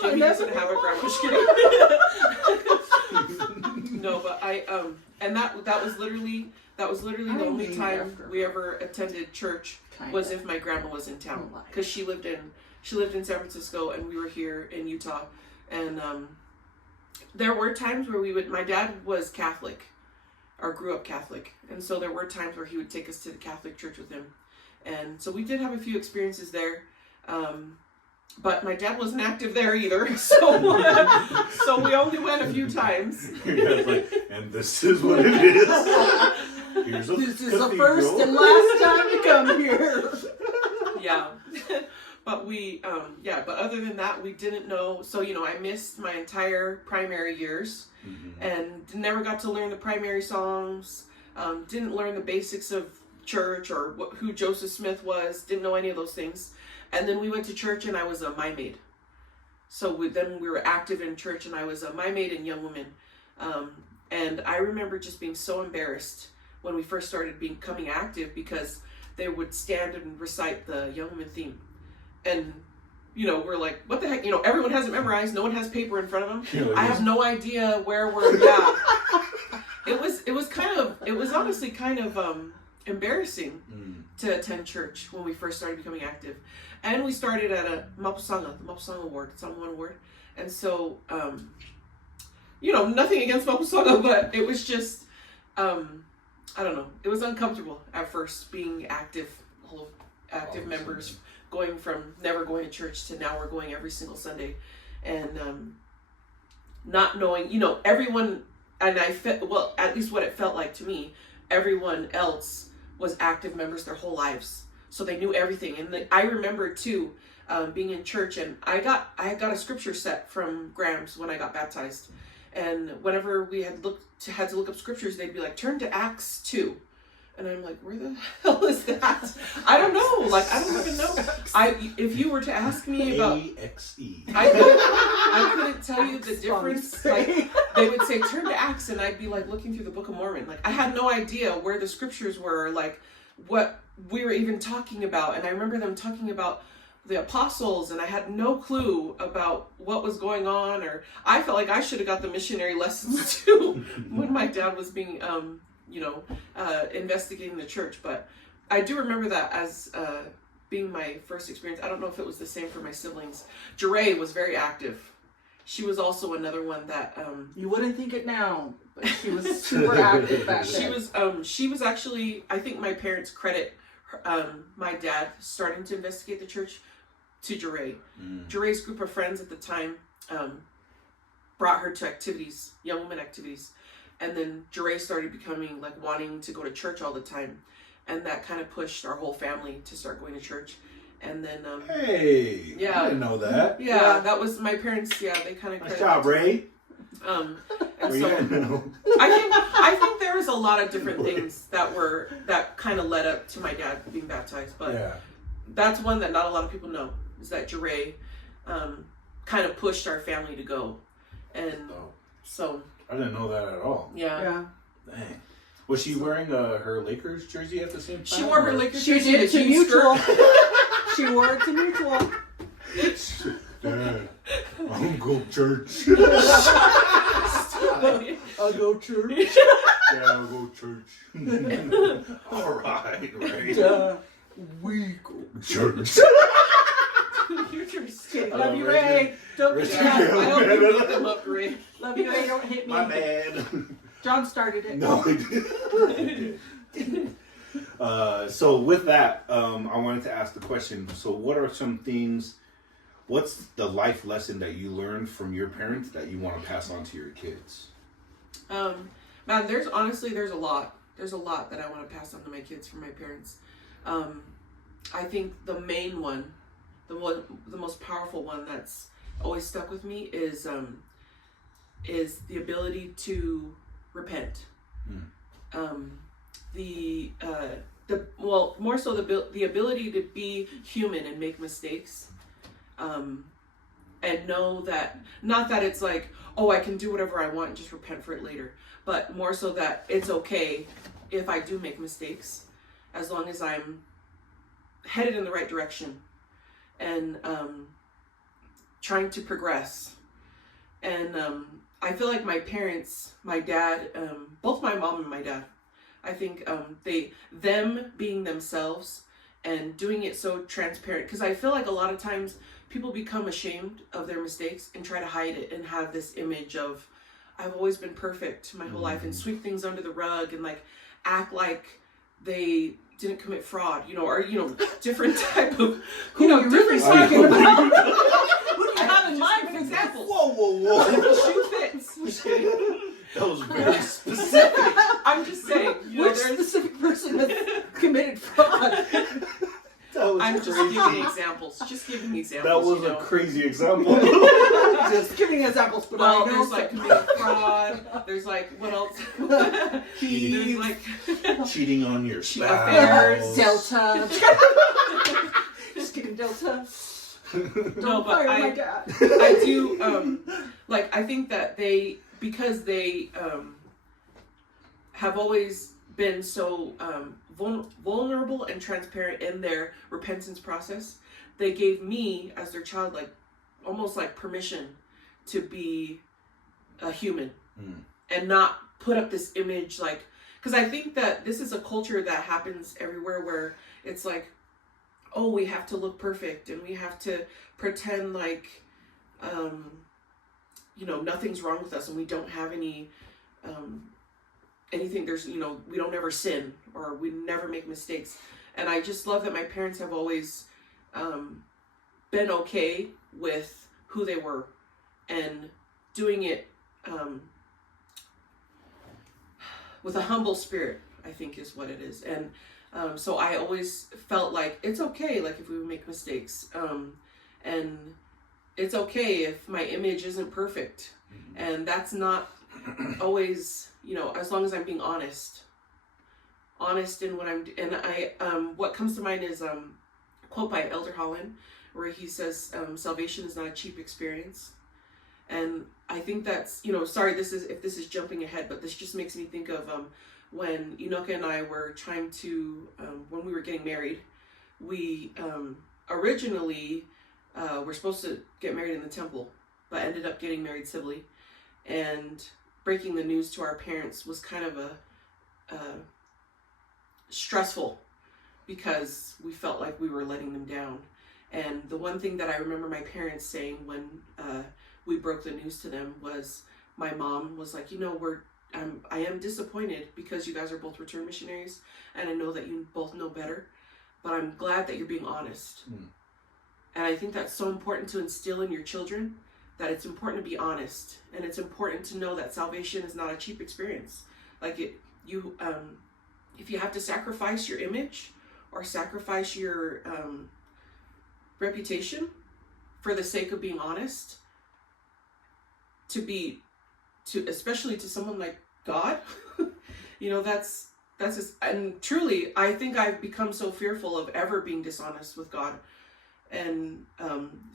Jimmy doesn't have a grandma. No, but and that was literally the only time we ever attended church was if my grandma was in town, because she lived in San Francisco and we were here in Utah, and there were times where my dad was Catholic, or grew up Catholic, and so there were times where he would take us to the Catholic church with him, and so we did have a few experiences there. But my dad wasn't active there either, so we only went a few times. Like, and this is what it is. This is the first and last time to come here. Yeah, but but other than that, we didn't know. So you know, I missed my entire primary years, and never got to learn the primary songs. Didn't learn the basics of church or who Joseph Smith was. Didn't know any of those things. And then we went to church and I was a mime maid. then we were active in church, and I was a my maid and young woman. And I remember just being so embarrassed when we first started becoming active, because they would stand and recite the young woman theme. And, we're like, what the heck? Everyone has it memorized. No one has paper in front of them. I have no idea where we're, It was honestly kind of embarrassing to attend church when we first started becoming active. And we started at a Mapusanga, the Mapusanga Award, it's on one award. And so, nothing against Mapusanga, but it was just, I don't know. It was uncomfortable at first being active members, going from never going to church to now we're going every single Sunday. And not knowing, everyone, and at least what it felt like to me, everyone else was active members their whole lives. So they knew everything. And I remember too, being in church, and I got a scripture set from Graham's when I got baptized. And whenever we had to look up scriptures, they'd be like, turn to Acts 2. And I'm like, where the hell is that? I don't know. Like, I don't even know. If you were to ask me about A-X-E. I couldn't tell you the difference. Like, they would say, turn to Acts, and I'd be like looking through the Book of Mormon. Like, I had no idea where the scriptures were, like what we were even talking about. And I remember them talking about the apostles, and I had no clue about what was going on, or I felt like I should have got the missionary lessons too when my dad was being, investigating the church. But I do remember that as being my first experience. I don't know if it was the same for my siblings. Jeray was very active. She was also another one that you wouldn't think it now, but she was super active back then. She was actually, I think my parents credit my dad starting to investigate the church to Jeray. Jeray's group of friends at the time brought her to activities, young women activities. And then Jeray started becoming like wanting to go to church all the time. And that kind of pushed our whole family to start going to church. And then, hey, yeah, I didn't know that. Yeah, that was my parents. Yeah, they kind of. Nice job, Ray. And so I think there was a lot of different things that kind of led up to my dad being baptized. But that's one that not a lot of people know, is that Jeray kind of pushed our family to go. And so. I didn't know that at all. Yeah. Dang. Was she wearing her Lakers jersey at the same time? She wore her Lakers jersey. She did to neutral. She wore it to neutral. Dad, I'll go church. I'll go church. Yeah, I'll go church. All right. We go church. You're just kidding. Love you, Ray. Don't be I hope you beat them up, Ray. Love you, Ray. Don't hit me. My bad. John started it. No, I didn't. So with that, I wanted to ask the question. So what are some things, what's the life lesson that you learned from your parents that you want to pass on to your kids? Man, there's a lot. There's a lot that I want to pass on to my kids from my parents. I think the main one, the most powerful one that's always stuck with me is the ability to repent. More so the ability to be human and make mistakes, and know that, not that it's like, oh, I can do whatever I want and just repent for it later, but more so that it's okay if I do make mistakes, as long as I'm headed in the right direction and trying to progress. And I feel like my parents, my dad, both my mom and my dad, I think them being themselves and doing it so transparent, because I feel like a lot of times people become ashamed of their mistakes and try to hide it and have this image of, I've always been perfect my whole life, and sweep things under the rug and like act like they didn't commit fraud, or different type of different talking about. Who do you have in mind for examples? Whoa. The shoe fits. Just kidding. That was very specific. I'm just saying. Which specific person has committed fraud? I'm just giving examples. That was a crazy example. Just giving examples, but well, there's like committing fraud. There's like, what else? There's like cheating on your spouse. Affairs. Delta. Just kidding, Delta. No, but fire I my dad. I do like I think that because they have always been so vulnerable and transparent in their repentance process, they gave me as their child like almost like permission to be a human and not put up this image like, because I think that this is a culture that happens everywhere where it's like, oh, we have to look perfect and we have to pretend like you know, nothing's wrong with us and we don't have any anything, there's, you know, we don't ever sin or we never make mistakes. And I just love that my parents have always been okay with who they were and doing it with a humble spirit, I think is what it is. And so I always felt like it's okay, like if we make mistakes, and it's okay if my image isn't perfect, and that's not always, you know, as long as I'm being honest in what I'm, and I, what comes to mind is a quote by Elder Holland, where he says, salvation is not a cheap experience. And I think that's, you know, sorry, if this is jumping ahead, but this just makes me think of when Enoka and I were trying to, when we were getting married, we originally were supposed to get married in the temple, but ended up getting married civilly. And breaking the news to our parents was kind of a stressful, because we felt like we were letting them down. And the one thing that I remember my parents saying when we broke the news to them was, my mom was like, you know, I am disappointed because you guys are both return missionaries, and I know that you both know better, but I'm glad that you're being honest. And I think that's so important to instill in your children, that it's important to be honest, and it's important to know that salvation is not a cheap experience. Like if you have to sacrifice your image or sacrifice your reputation for the sake of being honest, especially to someone like God, you know, that's just, and truly, I think I've become so fearful of ever being dishonest with God, and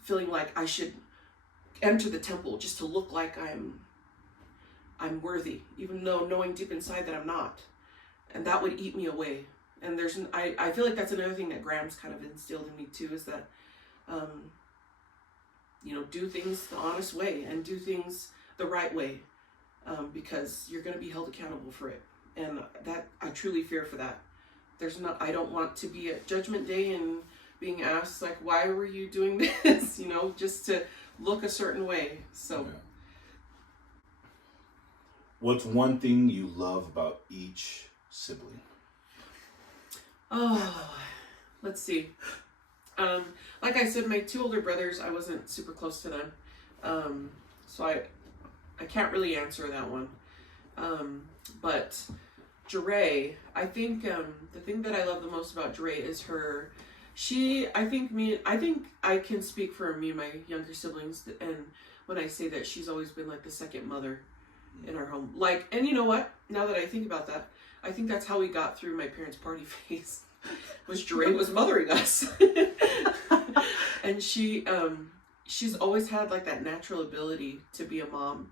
feeling like I should enter the temple just to look like I'm worthy, even though knowing deep inside that I'm not, and that would eat me away. And I feel like that's another thing that Graham's kind of instilled in me too, is that you know, do things the honest way and do things the right way, because you're going to be held accountable for it. And that, I truly fear for that. I don't want to be at Judgment Day and being asked like, why were you doing this? You know, just to look a certain way. So yeah. What's one thing you love about each sibling? Oh, let's see. Like I said, my two older brothers, I wasn't super close to them. So I can't really answer that one. But Jure, I think the thing that I love the most about Jure is I think I can speak for me and my younger siblings, and when I say that she's always been like the second mother in our home. Like, and you know what? Now that I think about that, I think that's how we got through my parents' party phase. Was Jure was mothering us. And she's always had like that natural ability to be a mom.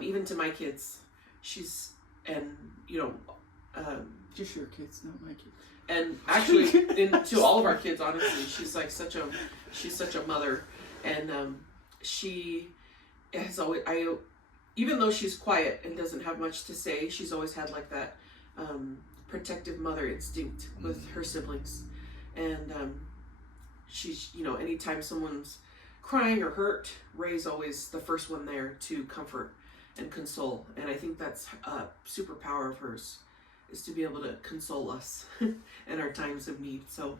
Even to my kids. Just your kids, not my kids. And actually, to all of our kids, honestly, she's such a mother, and she has always, even though she's quiet and doesn't have much to say, she's always had like that protective mother instinct with her siblings, and she's, you know, anytime someone's crying or hurt, Ray's always the first one there to comfort and console, and I think that's a superpower of hers, is to be able to console us in our times of need. So,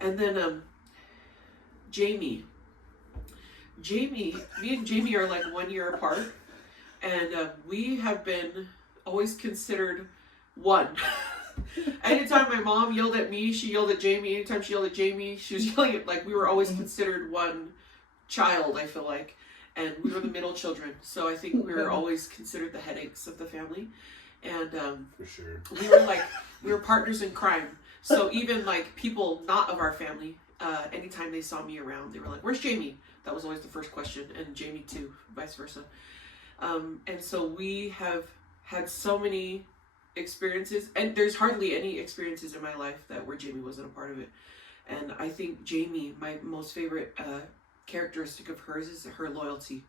and then Jamie, me and Jamie are like 1 year apart, and we have been always considered one. Anytime my mom yelled at me, she yelled at Jamie. Anytime she yelled at Jamie, she was yelling at, like, we were always considered one child, I feel like, and we were the middle children. So I think we were always considered the headaches of the family. And for sure, we were partners in crime. So even like people not of our family, anytime they saw me around, they were like, "Where's Jamie?" That was always the first question, and Jamie too, vice versa. And so we have had so many experiences, and there's hardly any experiences in my life where Jamie wasn't a part of it. And I think Jamie, my most favorite characteristic of hers is her loyalty.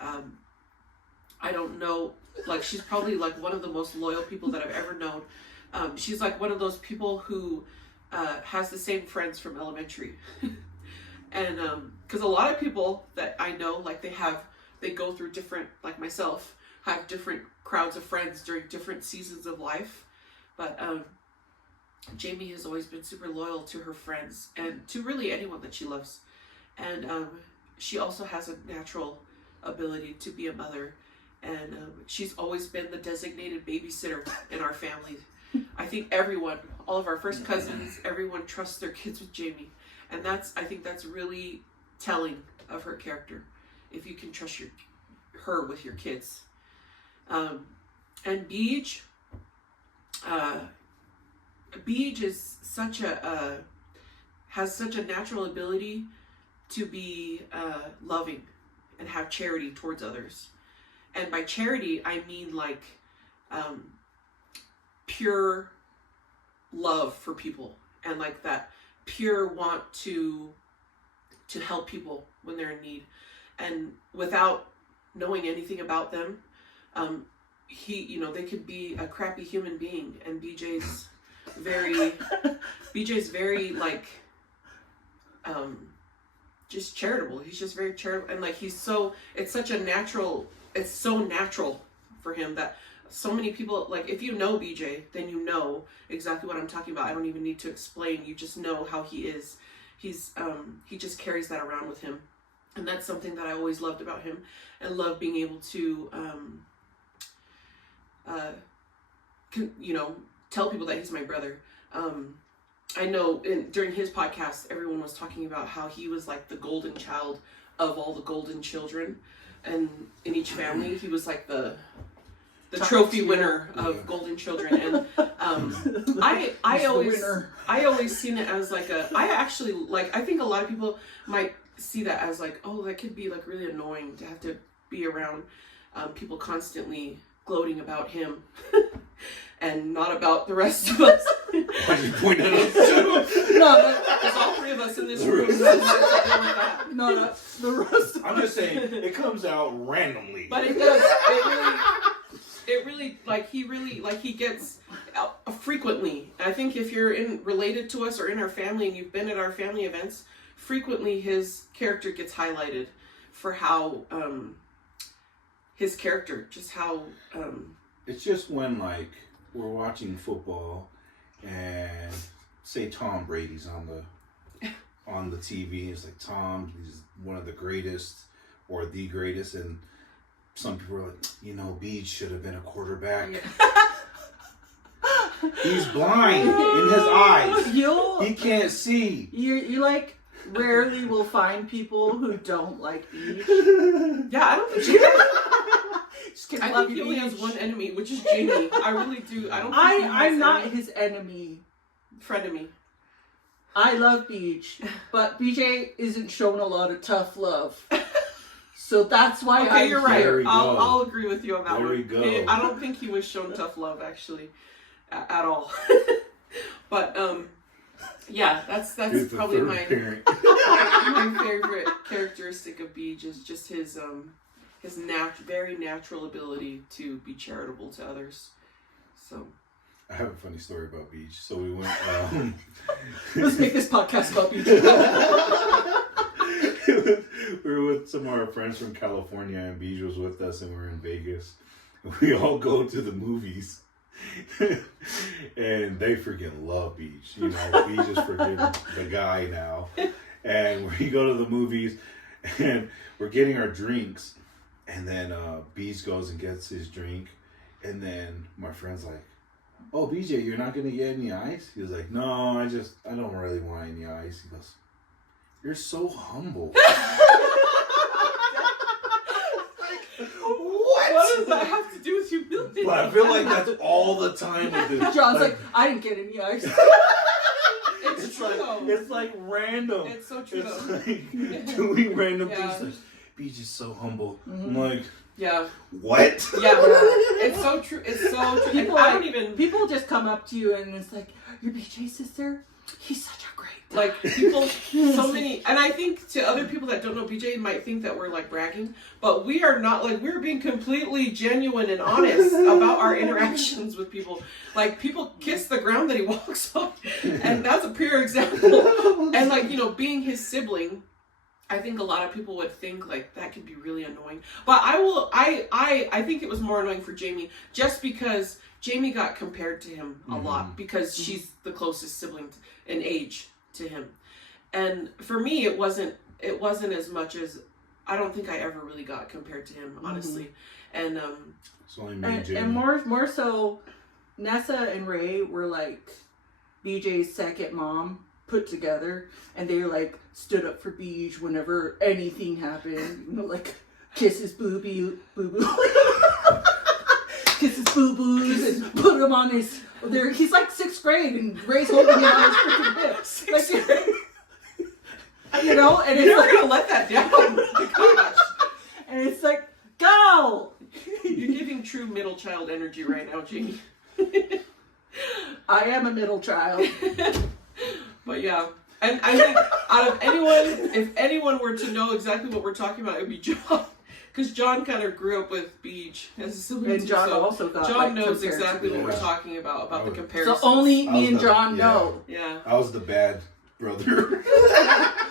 I don't know, like, she's probably like one of the most loyal people that I've ever known. She's like one of those people who has the same friends from elementary. And because a lot of people that I know, like, they go through different, like myself, have different crowds of friends during different seasons of life. But Jamie has always been super loyal to her friends and to really anyone that she loves. And she also has a natural ability to be a mother. And she's always been the designated babysitter in our family. I think everyone, all of our first cousins, everyone trusts their kids with Jamie. And I think that's really telling of her character, if you can trust her with your kids. And Beej is has such a natural ability to be loving and have charity towards others. And by charity, I mean like pure love for people, and like that pure want to help people when they're in need, and without knowing anything about them. They could be a crappy human being, and BJ's very like just charitable. He's just very charitable, and like it's so natural for him that so many people, like, if you know BJ, then you know exactly what I'm talking about. I don't even need to explain. You just know how he is. He just carries that around with him, and that's something that I always loved about him, and love being able to tell people that he's my brother. I know during his podcast, everyone was talking about how he was like the golden child of all the golden children, and in each family he was like the trophy winner of golden children. And I always seen it as like I think a lot of people might see that as like, oh, that could be like really annoying to have to be around people constantly gloating about him and not about the rest of us. Why'd you point at us too? No, there's all three of us in this room. No, the rest. I'm just saying, it comes out randomly. But it does. It really, like, he gets out frequently. I think if you're related to us or in our family and you've been at our family events, frequently his character gets highlighted for how, his character, just how... It's just when, like, we're watching football and say Tom Brady's on the TV. It's like, Tom, he's one of the greatest or the greatest, and some people are like, Beej should have been a quarterback. Yeah. He's blind in his eyes. He can't see. You like rarely will find people who don't like Beej. Yeah, I don't think she does. I think he only has one enemy, which is Jamie. I really do. I'm not his enemy. Frenemy. I love Beej, but BJ isn't shown a lot of tough love. So that's why you're right. I'll agree with you on that one. There we go. I don't think he was shown tough love, actually, at all. But yeah, that's probably my favorite characteristic of Beej is just his very natural ability to be charitable to others. So I have a funny story about Beej. So we went. Let's make this podcast about Beej. We were with some of our friends from California, and Beej was with us, and we were in Vegas. We all go to the movies, and they freaking love Beej. Beej is freaking the guy now. And we go to the movies, and we're getting our drinks, and then Beej goes and gets his drink, and then my friend's like, "Oh, BJ, you're not gonna get any ice?" He was like, "No, I don't really want any ice." He goes, "You're so humble." What does that have to do with humility? But I feel like that's all the time with this. John's like, I didn't get any ice. It's true, though. It's like random. It's so true, It's though. like doing random Yeah. things. Like, Beach is so humble. Mhm. I'm like, Yeah. what? Yeah. It's so true. It's so true. People, And I don't even people just come up to you and it's like, "Your BJ sister? He's such a great guy." like people. So many, and I think to other people that don't know BJ might think that we're like bragging, but we are not. Like we're being completely genuine and honest about our interactions with people. Like people kiss the ground that he walks on, and that's a pure example. And like being his sibling. I think a lot of people would think like that could be really annoying. But I think it was more annoying for Jamie just because Jamie got compared to him a lot because she's the closest sibling in age to him. And for me it wasn't as much as I don't think I ever really got compared to him, honestly. And It's only me and Jamie. and more so Nessa and Ray were like BJ's second mom put together, and they like stood up for Beej whenever anything happened. Like kisses boo boo, kisses boo boos, and put him on his. He's like 6th grade, and Ray's holding him on his freaking hip. Like, and you're it's never like, gonna let that down. Gosh. and it's like, go. You're giving true middle child energy right now, Jamie. I am a middle child. But yeah, and I think out of anyone, if anyone were to know exactly what we're talking about, it would be John, because John kind of grew up with Beach as a sibling. And John so also got John like, knows compared exactly to what we're Yeah. talking about the Oh. comparison. So only I me was and the- John yeah. know. Yeah, I was the bad brother.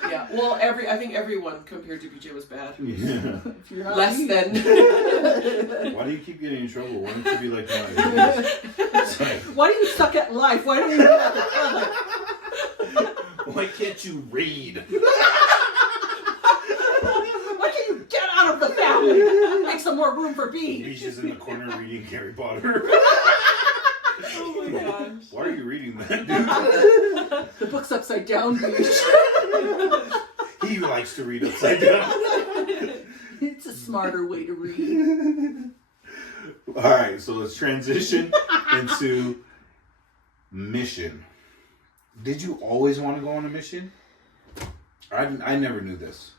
yeah. Well, I think everyone compared to BJ was bad. Yeah. If you're not Less me. than. Why do you keep getting in trouble? Why don't you be like that? It's like, Why do you suck at life? Why don't you do that? why can't you read? Why can't you get out of the family? Make some more room for B. Beach is in the corner reading Harry Potter. Oh my gosh. Why are you reading that, dude? The book's upside down, bitch. He likes to read upside down. It's a smarter way to read. All right, so let's transition into mission. Did you always want to go on a mission? I never knew this.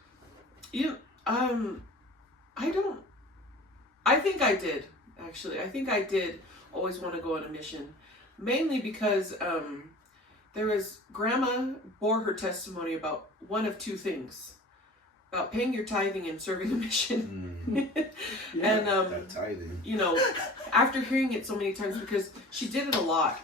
I think I did, actually. I think I did always want to go on a mission. Mainly because Grandma bore her testimony about one of two things. About paying your tithing and serving a mission. And, That tithing. after hearing it so many times, because she did it a lot.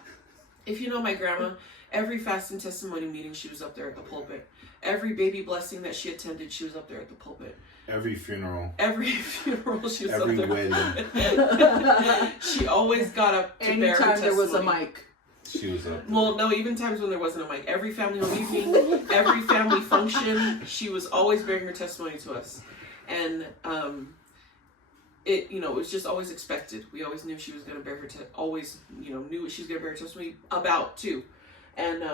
If you know my grandma, every fast and testimony meeting, she was up there at the pulpit. Every baby blessing that she attended, she was up there at the pulpit. Every funeral. Every funeral, she was Every up there. wedding. She always got up to bear her Anytime there was a testimony. mic. She was up. Well, no, even times when there wasn't a mic. Every family home evening, every family function, she was always bearing her testimony to us. And it was just always expected. We always knew she was going to bear her always, knew what she was going to bear her testimony about too. And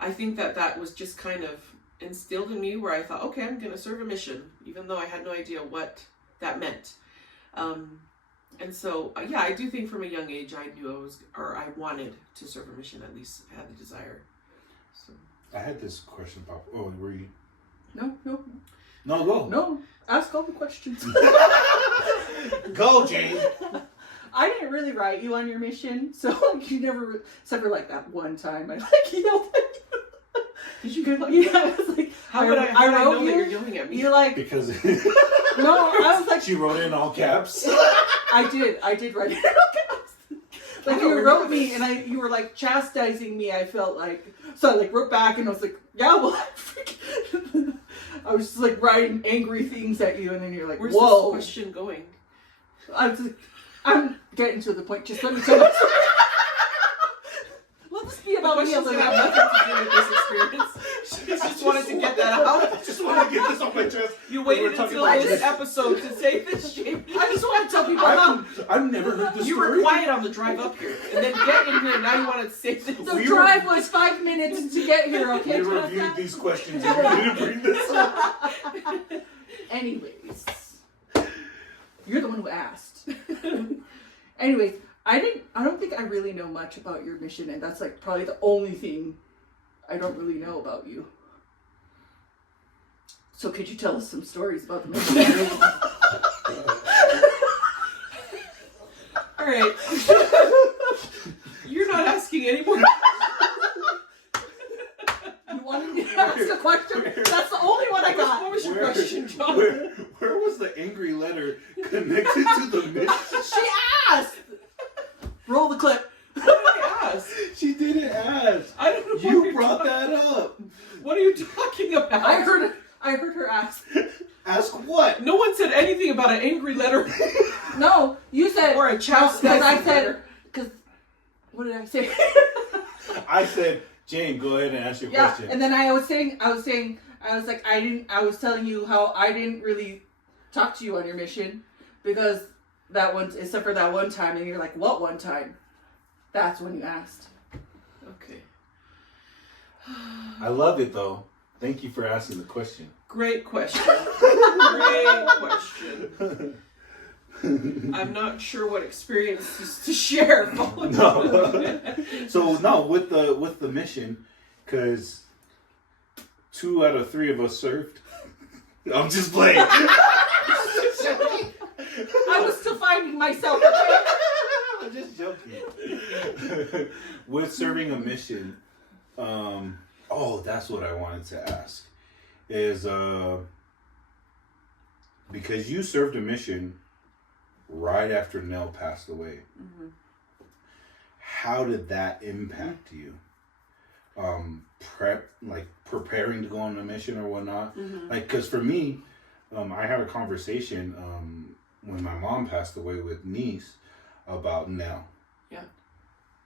I think that was just kind of instilled in me where I thought, okay, I'm going to serve a mission, even though I had no idea what that meant. And so, yeah, I do think from a young age I knew I wanted to serve a mission, at least I had the desire. So. I had this question pop. Oh, were you? No. No, go. No. Ask all the questions. Go, Jane. I didn't really write you on your mission, so you never, except for like that one time, I like yelled at you. Did you get like Yeah, I was like, How would I wrote know you. that you're yelling at me? You like, Because no, I was like, she wrote it in all caps. I did write it. Like you wrote me, and you were like chastising me. I felt like, so I like wrote back, and I was like, yeah, well, I was just like writing angry things at you, and then you're like, Where's whoa. this question going? I was like, I'm getting to the point. Just let me tell you. Let this be The about me a question's little gonna have bit. nothing to do with this experience. She just wanted to get that out. I just want to get this off my chest. You We're waited talking until about this this. episode to say this, Jamie. I just want to tell people how I've never heard this You story. were quiet on the drive up here, and then get in here, and now you want to say this. the We drive was 5 minutes to get here. Okay, We reviewed these questions and we didn't bring this up. Anyways, you're the one who asked. Anyways, I don't think I really know much about your mission, and that's like probably the only thing I don't really know about you. So could you tell us some stories about the mission? All right. You're not asking anymore. You wanted me to ask a question? That's the only one I got. What was your question, John? Where was the angry letter connected to the mission? She asked. Roll the clip. What did I ask? She didn't ask. I don't know. What You you're brought talking- that up. What are you talking about? I heard her ask. Ask what? No one said anything about an angry letter No, you said. or a chastising Because I letter. said. Because. What did I say? I said, Jane, go ahead and ask your Yeah, question. and then I was telling you how I didn't really talk to you on your mission because that one, except for that one time, and you're like, what one time? That's when you asked. Okay. I love it though. Thank you for asking the question. Great question. Great question. I'm not sure what experiences to share. No. So no, with the mission, because 2 out of 3 of us served. I'm just playing. I was still finding myself. I'm just joking. With serving a mission, that's what I wanted to ask. Is because you served a mission right after Nell passed away. Mm-hmm. How did that impact you? Preparing to go on a mission or whatnot. Mm-hmm. Like, cause for me, I had a conversation when my mom passed away with niece about Nell. Yeah.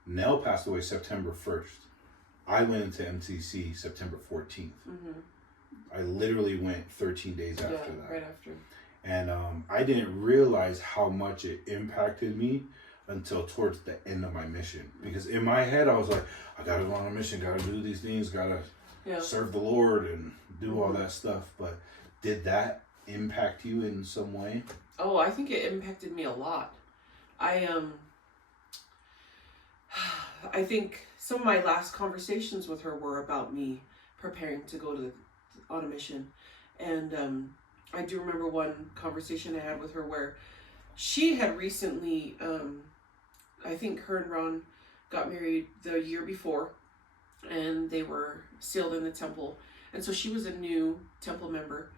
Nell passed away September 1st. I went into MTC September 14th. Mm-hmm. I literally went 13 days after that. Right after. And I didn't realize how much it impacted me until towards the end of my mission. Because in my head, I was like, I gotta go on a mission, gotta do these things, gotta serve the Lord and do all that stuff. But did that impact you in some way? Oh, I think it impacted me a lot. I think some of my last conversations with her were about me preparing to go on a mission. And I do remember one conversation I had with her where she had recently, I think her and Ron got married the year before, and they were sealed in the temple. And so she was a new temple member.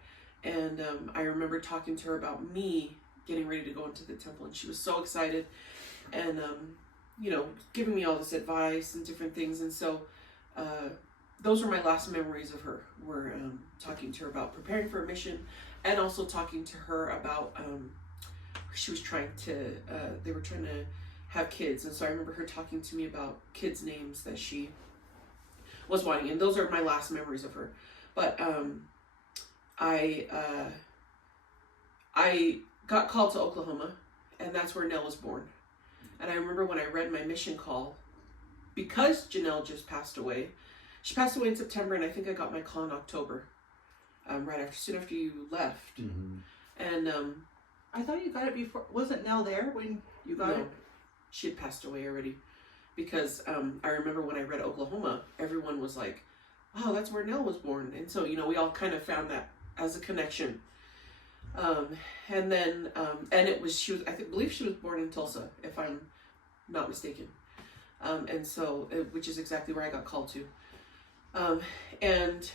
And I remember talking to her about me getting ready to go into the temple, and she was so excited and, giving me all this advice and different things. And so those were my last memories of her, were talking to her about preparing for a mission, and also talking to her about, she was trying to, they were trying to have kids. And so I remember her talking to me about kids' names that she was wanting. And those are my last memories of her. But I got called to Oklahoma, and that's where Nell was born. And I remember when I read my mission call, because Janelle just passed away. She passed away in September, and I think I got my call in October, soon after you left. Mm-hmm. And I thought you got it before. Wasn't Nell there when you got it? She had passed away already. Because I remember when I read Oklahoma, everyone was like, wow, that's where Nell was born. And so, we all kind of found that as a connection. And then, and it was, I believe she was born in Tulsa, if I'm not mistaken. And so, which is exactly where I got called to. And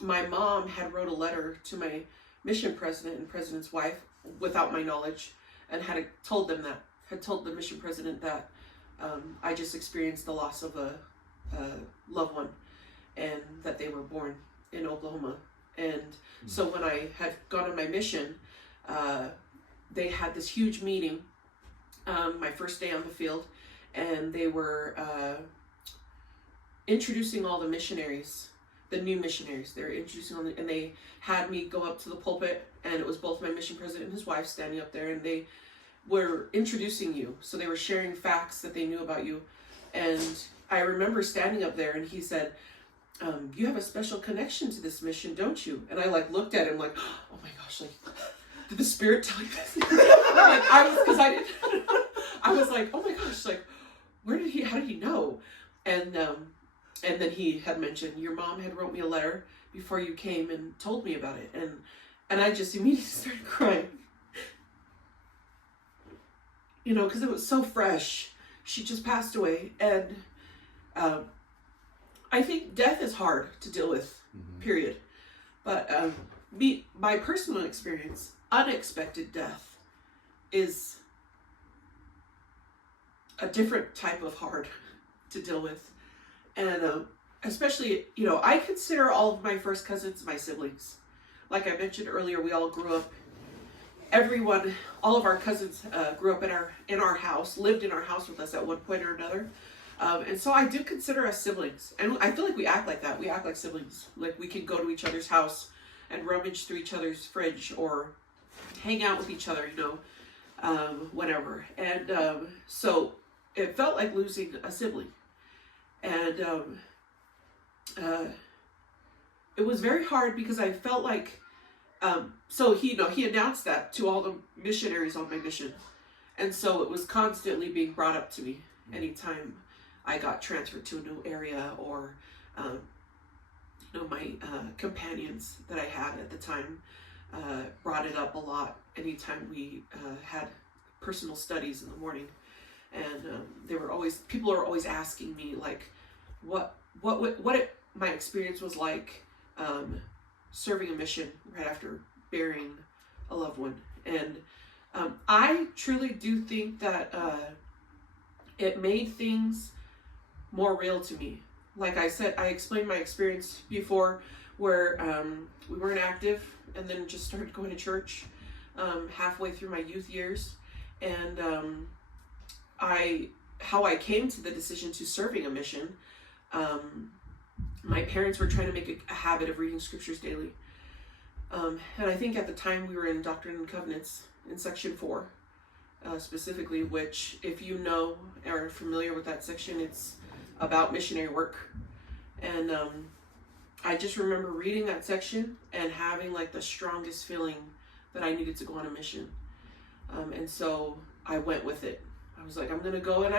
my mom had wrote a letter to my mission president and president's wife without my knowledge, and had told the mission president that I just experienced the loss of a loved one, and that they were born in Oklahoma. And so when I had gone on my mission, they had this huge meeting, my first day on the field, and they were introducing all the missionaries, the new missionaries. They were introducing all and they had me go up to the pulpit, and it was both my mission president and his wife standing up there, and they were introducing you. So they were sharing facts that they knew about you. And I remember standing up there, and he said, you have a special connection to this mission, don't you? And I looked at him like, oh my gosh, did the Spirit tell you this? I was like, oh my gosh, how did he know? And And then he had mentioned, your mom had wrote me a letter before you came and told me about it. And I just immediately started crying. You know, because it was so fresh. She just passed away. And I think death is hard to deal with, period. But my personal experience, unexpected death is a different type of hard to deal with. And especially, you know, I consider all of my first cousins my siblings. Like I mentioned earlier, we all grew up, all of our cousins grew up in our house, lived in our house with us at one point or another. And so I do consider us siblings. And I feel like we act like that. We act like siblings. Like we can go to each other's house and rummage through each other's fridge or hang out with each other, you know, whatever. And so it felt like losing a sibling. And it was very hard because I felt like, so he announced that to all the missionaries on my mission. And so it was constantly being brought up to me anytime I got transferred to a new area, or, you know, my companions that I had at the time brought it up a lot anytime we had personal studies in the morning. And people were always asking me, like, what my experience was like serving a mission right after burying a loved one. And I truly do think that it made things more real to me. Like I said, I explained my experience before where we weren't active and then just started going to church halfway through my youth years. And how I came to the decision to serving a mission, my parents were trying to make a habit of reading scriptures daily. And I think at the time we were in Doctrine and Covenants in section 4, specifically, which if you know or are familiar with that section, it's about missionary work. And I just remember reading that section and having like the strongest feeling that I needed to go on a mission. And so I went with it. I was like, I'm gonna go. And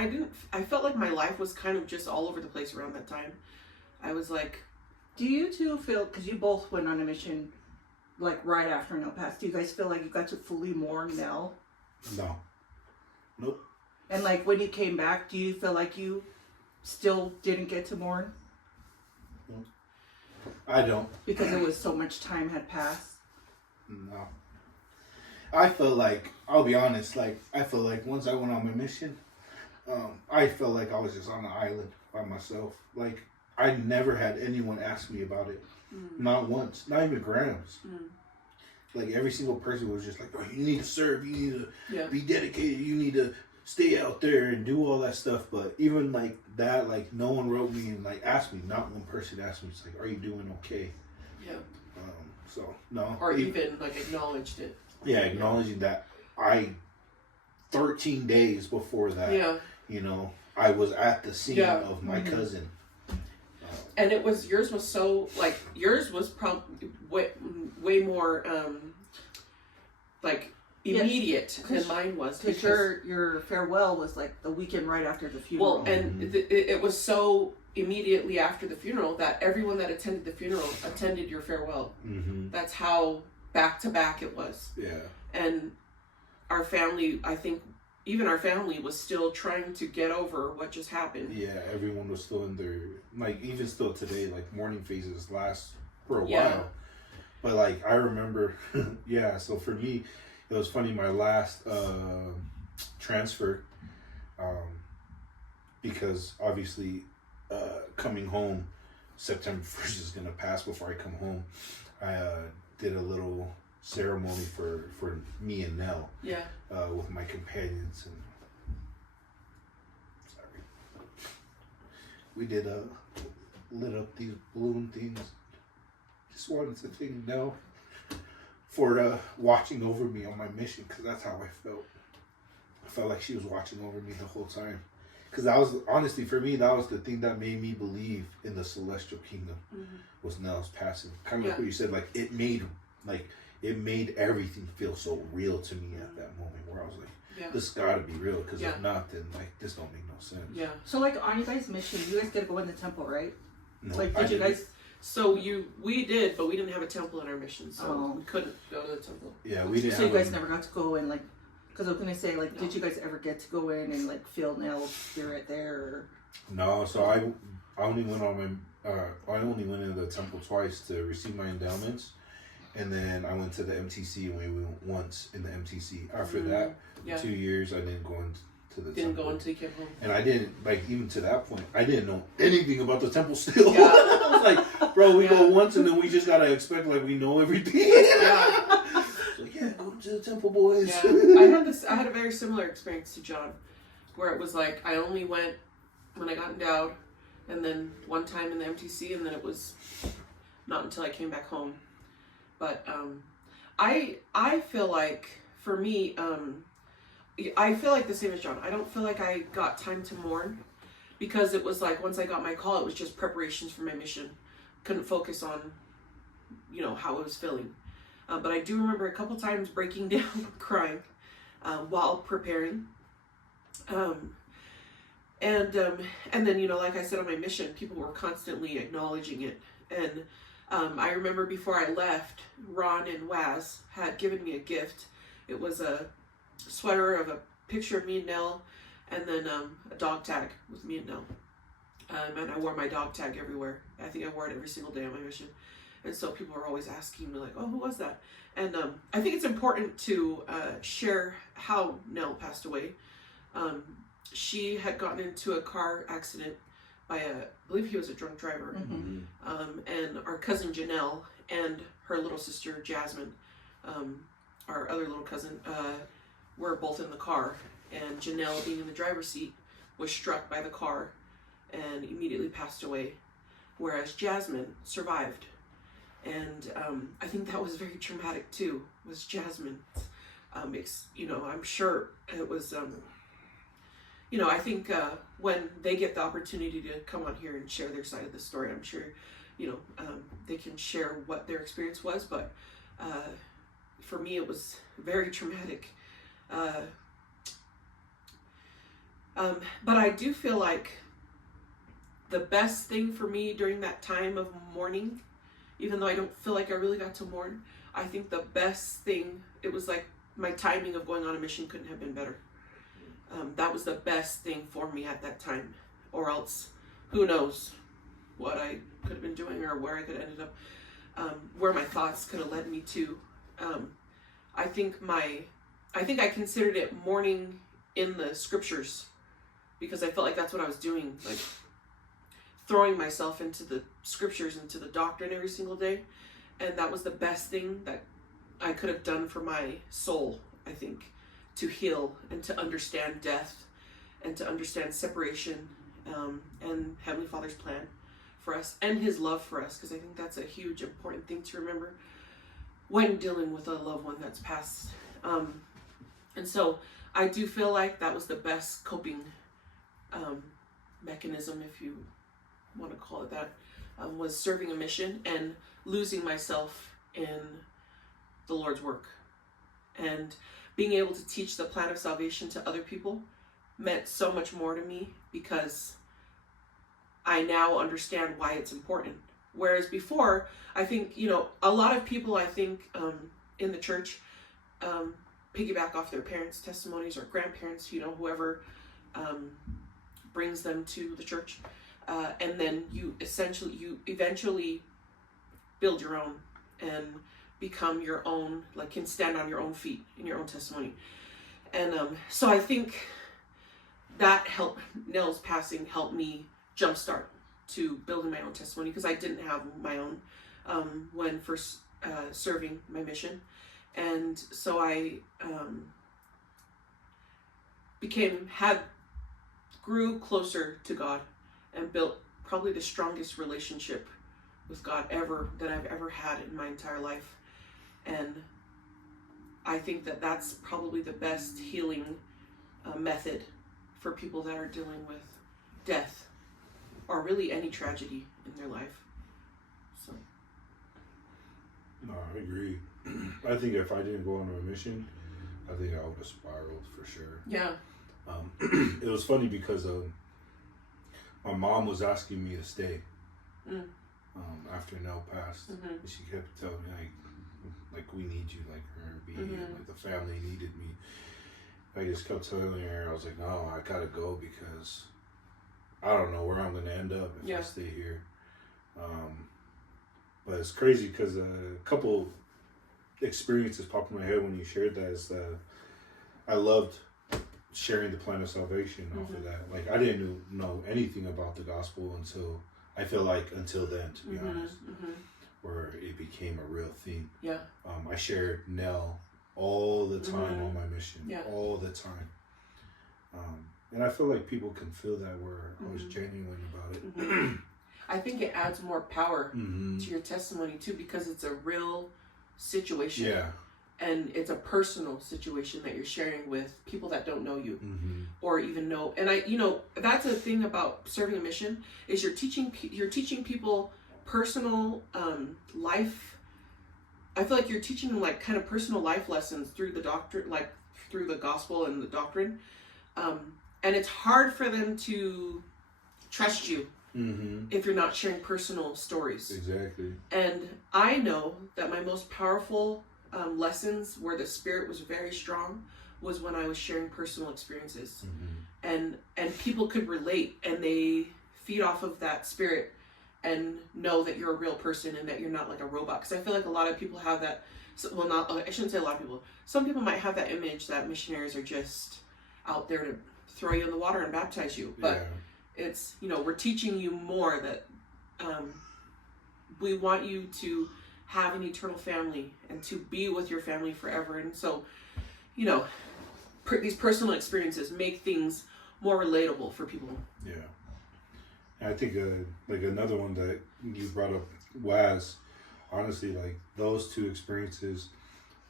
I felt like my life was kind of just all over the place around that time. I was like, do you two feel, because you both went on a mission like right after Nell passed, do you guys feel like you got to fully mourn Nell? No. Nope. And like when you came back, do you feel like you still didn't get to mourn? I don't. Because it was so much time had passed? No. I feel like, I'll be honest, like, I feel like once I went on my mission, I felt like I was just on an island by myself. Like, I never had anyone ask me about it. Not once. Not even Grams. Like, every single person was just like, oh, you need to serve, you need to be dedicated, you need to stay out there and do all that stuff. But even like that, like, no one wrote me and like asked me. Not one person asked me, it's like, are you doing okay? Yeah. So, no. Or even like acknowledged it. Yeah, acknowledging that 13 days before that, you know, I was at the scene of my cousin. And yours was probably way more, like, immediate than mine was. Because your farewell was like the weekend right after the funeral. Well, and it was so immediately after the funeral that everyone that attended the funeral attended your farewell. That's how back to back it was. Yeah. And our family, I think, even our family was still trying to get over what just happened. Yeah, everyone was still in their, like, even still today, like, mourning phases last for a while. But, like, I remember, so for me, it was funny, my last transfer, because obviously coming home, September 1st is going to pass before I come home. I did a little ceremony for me and Nell. Yeah. With my companions, and we did lit up these balloon things. Just wanted to thank Nell for watching over me on my mission, because that's how I felt. I felt like she was watching over me the whole time. Because that was, honestly, for me, that was the thing that made me believe in the celestial kingdom, was Nell's passing. Kind of like what you said, like, it made everything feel so real to me at that moment, where I was like, this gotta be real, because if not, then, like, this don't make no sense. Yeah. So, like, on you guys' mission, you guys get to go in the temple, right? No, Like, I did you didn't. guys? So we did, but we didn't have a temple in our mission, so Oh. we couldn't go to the temple. Yeah, we didn't. So you have guys a- never got to go and like, because I was gonna say like, No. did you guys ever get to go in and like feel Nell's spirit there? Or... No, so I only went on my I only went into the temple twice to receive my endowments, and then I went to the MTC and we went once in the MTC. After that, Yeah. 2 years I didn't go into the Didn't temple. go until you came home. And I didn't, like, even to that point, I didn't know anything about the temple still. Yeah. I was like, bro, we go Yeah. once and then we just gotta expect, like, we know everything. Yeah. So, yeah, go to the temple, boys. Yeah. I had a very similar experience to John, where it was like I only went when I got endowed, and then one time in the MTC, and then it was not until I came back home. But I feel like for me, I feel like the same as John. I don't feel like I got time to mourn, because it was like once I got my call, it was just preparations for my mission. Couldn't focus on, how I was feeling. But I do remember a couple times breaking down, crying, while preparing. And then, like I said on my mission, people were constantly acknowledging it. And I remember before I left, Ron and Waz had given me a gift. It was a sweater of a picture of me and Nell, and then a dog tag with me and Nell. And I wore my dog tag everywhere. I think I wore it every single day on my mission. And so people were always asking me, like, oh, who was that? And I think it's important to share how Nell passed away. She had gotten into a car accident by I believe he was a drunk driver. Mm-hmm. And our cousin Janelle and her little sister Jasmine, our other little cousin, were both in the car. And Janelle, being in the driver's seat, was struck by the car and immediately passed away, whereas Jasmine survived. And I think that was very traumatic too, was Jasmine. I'm sure it was, I think when they get the opportunity to come on here and share their side of the story, I'm sure, they can share what their experience was. But for me, it was very traumatic. But I do feel like the best thing for me during that time of mourning, even though I don't feel like I really got to mourn, I think the best thing, it was like my timing of going on a mission couldn't have been better. That was the best thing for me at that time, or else who knows what I could have been doing or where I could have ended up, where my thoughts could have led me to. I think I considered it mourning in the scriptures, because I felt like that's what I was doing, like throwing myself into the scriptures, into the doctrine every single day. And that was the best thing that I could have done for my soul, I think, to heal and to understand death and to understand separation, and Heavenly Father's plan for us and His love for us, because I think that's a huge important thing to remember when dealing with a loved one that's passed. And so I do feel like that was the best coping mechanism, if you want to call it that, was serving a mission and losing myself in the Lord's work. And being able to teach the plan of salvation to other people meant so much more to me, because I now understand why it's important. Whereas before, I think, a lot of people, I think, in the church, piggyback off their parents' testimonies or grandparents, whoever brings them to the church. And then you eventually build your own and become your own, like can stand on your own feet in your own testimony. And so I think that Nell's passing helped me jumpstart to building my own testimony, because I didn't have my own when first serving my mission. And so I grew closer to God and built probably the strongest relationship with God that I've ever had in my entire life. And I think that that's probably the best healing method for people that are dealing with death or really any tragedy in their life. So. No, I agree. I think if I didn't go on a mission, I think I would have spiraled for sure. Yeah. It was funny because my mom was asking me to stay, after Nell passed. Mm-hmm. And she kept telling me, like we need you, like her being, like the family needed me. I just kept telling her, I was like, no, I gotta go because I don't know where I'm gonna end up if I stay here. But it's crazy because a couple experiences popped in my head when you shared that. Is that I loved sharing the plan of salvation off of that. Like I didn't know anything about the gospel until then, to be honest, where it became a real thing. Yeah. I shared Nell all the time on my mission, all the time. And I feel like people can feel that where I was genuine about it. I think it adds more power to your testimony too, because it's a real situation. Yeah. And it's a personal situation that you're sharing with people that don't know you or even know. And that's the thing about serving a mission is you're teaching people personal life. I feel like you're teaching them like kind of personal life lessons through the doctrine, like through the gospel and the doctrine. And it's hard for them to trust you if you're not sharing personal stories. Exactly. And I know that my most powerful lessons where the spirit was very strong was when I was sharing personal experiences, and people could relate and they feed off of that spirit and know that you're a real person and that you're not like a robot. Because I feel like a lot of people have that. Well, not I shouldn't say a lot of people. Some people might have that image that missionaries are just out there to throw you in the water and baptize you, but it's we're teaching you more that we want you to have an eternal family and to be with your family forever. And so, these personal experiences make things more relatable for people. Yeah. And I think like another one that you brought up, Waz, honestly, like those two experiences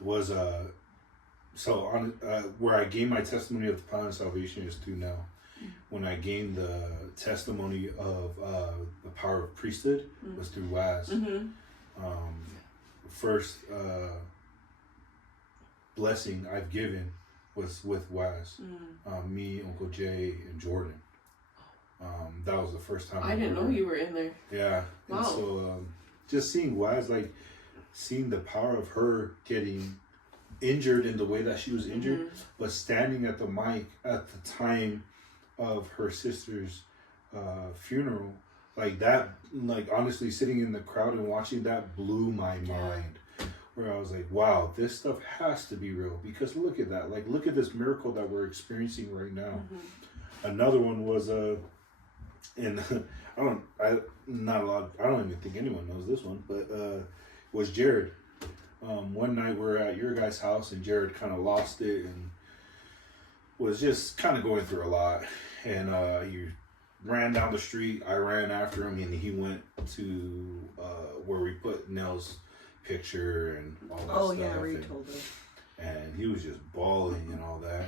was where I gained my testimony of the plan of salvation is through Nell. When I gained the testimony of the power of priesthood was through Waz. First blessing I've given was with Waz. Me, Uncle Jay, and Jordan. That was the first time I didn't know you were in there. Yeah. Wow. And so just seeing Waz, like seeing the power of her getting injured in the way that she was injured, but standing at the mic at the time of her sister's funeral, like that, like honestly sitting in the crowd and watching that blew my mind, where I was like, wow, this stuff has to be real, because look at that, like look at this miracle that we're experiencing right now. Another one was and I don't even think anyone knows this one, but was Jared. One night we're at your guys' house and Jared kind of lost it and was just kind of going through a lot, and he ran down the street. I ran after him and he went to where we put Nell's picture and all that stuff. Oh yeah, where you told us. And he was just bawling and all that,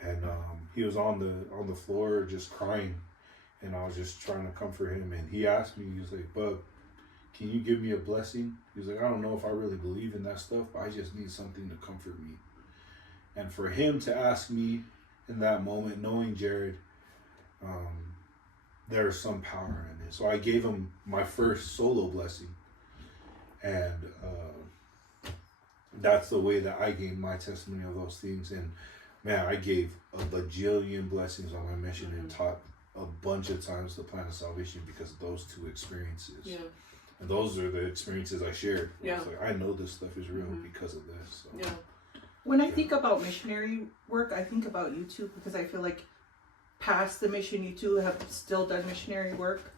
and he was on the floor just crying, and I was just trying to comfort him, and he asked me, he was like, "Bub, can you give me a blessing?" He was like, "I don't know if I really believe in that stuff, but I just need something to comfort me." And for him to ask me in that moment, knowing Jared, there's some power in it. So I gave him my first solo blessing. And that's the way that I gained my testimony of those things. And man, I gave a bajillion blessings on my mission and taught a bunch of times the plan of salvation because of those two experiences. Yeah. And those are the experiences I shared. Yeah. Like, I know this stuff is real because of this. So. Yeah. When I think about missionary work, I think about you two, because I feel like past the mission, you two have still done missionary work.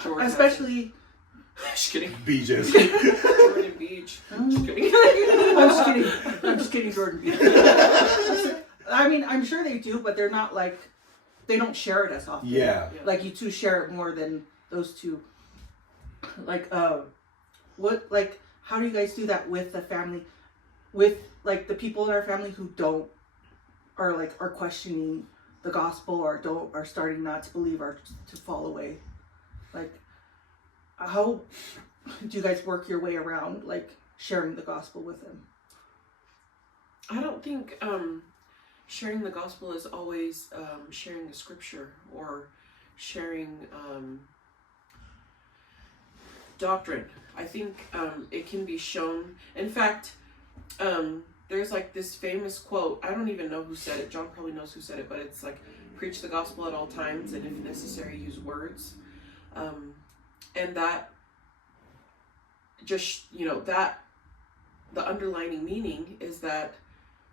Jordan especially... Just kidding. Beaches. Jordan Beach. Just kidding. I'm just kidding, Jordan Beach. I mean, I'm sure they do, but they're not like... They don't share it as often. Yeah. Like, you two share it more than those two. Like, how do you guys do that with the family? With, like, the people in our family who are questioning the gospel or are starting not to believe or to fall away. Like, how do you guys work your way around, like, sharing the gospel with them? I don't think sharing the gospel is always sharing the scripture or sharing doctrine. I think it can be shown. In fact, there's like this famous quote. I don't even know who said it. John probably knows who said it, but it's like, preach the gospel at all times, and if necessary, use words. And that just, that the underlining meaning is that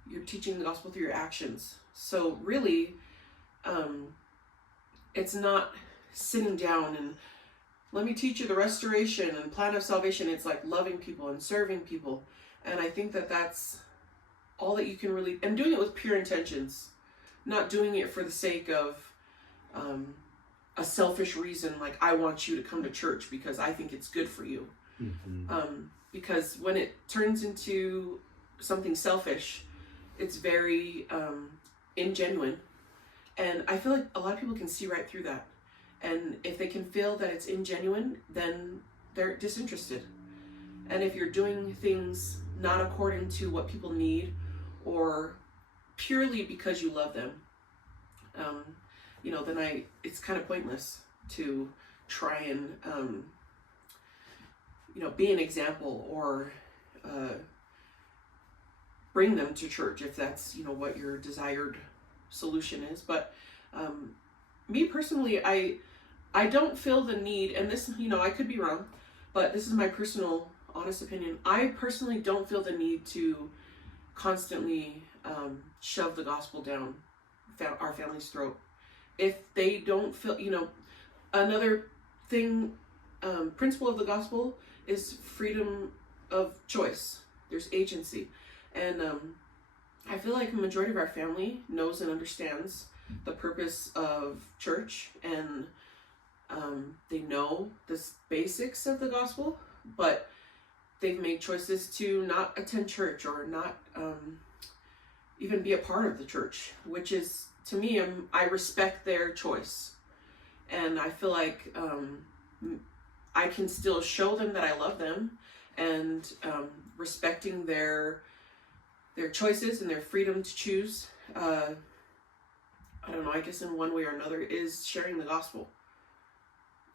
you're teaching the gospel through your actions. So really, it's not sitting down and let me teach you the restoration and plan of salvation. It's like loving people and serving people. And I think that that's all that you can really, and doing it with pure intentions, not doing it for the sake of a selfish reason, like I want you to come to church because I think it's good for you. Because when it turns into something selfish, it's very ingenuine. And I feel like a lot of people can see right through that. And if they can feel that it's ingenuine, then they're disinterested. And if you're doing things not according to what people need or purely because you love them, then it's kind of pointless to try and, be an example or bring them to church if that's, what your desired solution is. But me personally, I don't feel the need, and this, I could be wrong, but this is my personal, honest opinion. I personally don't feel the need to constantly shove the gospel down our family's throat. If they don't feel, another thing, principle of the gospel is freedom of choice. There's agency. And I feel like the majority of our family knows and understands the purpose of church, and they know the basics of the gospel, but they've made choices to not attend church or not even be a part of the church, which is, to me, I respect their choice. And I feel like I can still show them that I love them, and respecting their choices and their freedom to choose, I don't know, I guess in one way or another, is sharing the gospel,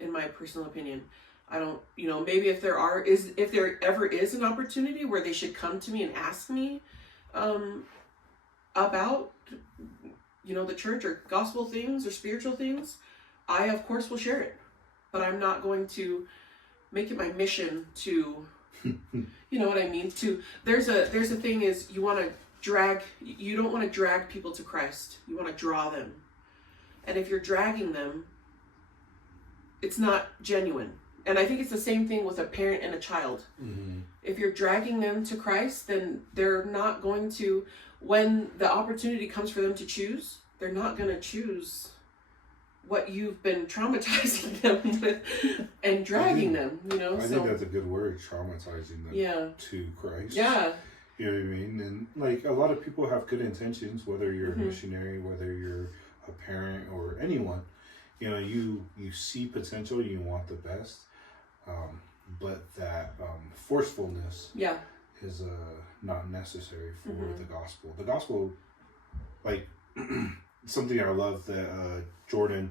in my personal opinion. I don't, maybe if there ever is an opportunity where they should come to me and ask me about, the church or gospel things or spiritual things, I of course will share it. But I'm not going to make it my mission to, you know what I mean? There's a thing is you don't want to drag people to Christ. You want to draw them. And if you're dragging them, it's not genuine. And I think it's the same thing with a parent and a child. Mm-hmm. If you're dragging them to Christ, then they're not going to, when the opportunity comes for them to choose, they're not going to choose what you've been traumatizing them with and dragging them, I think that's a good word, traumatizing them to Christ. Yeah. You know what I mean? And like a lot of people have good intentions, whether you're a missionary, whether you're a parent or anyone, you see potential, you want the best. But that forcefulness is not necessary for the gospel. The gospel, like something I love that Jordan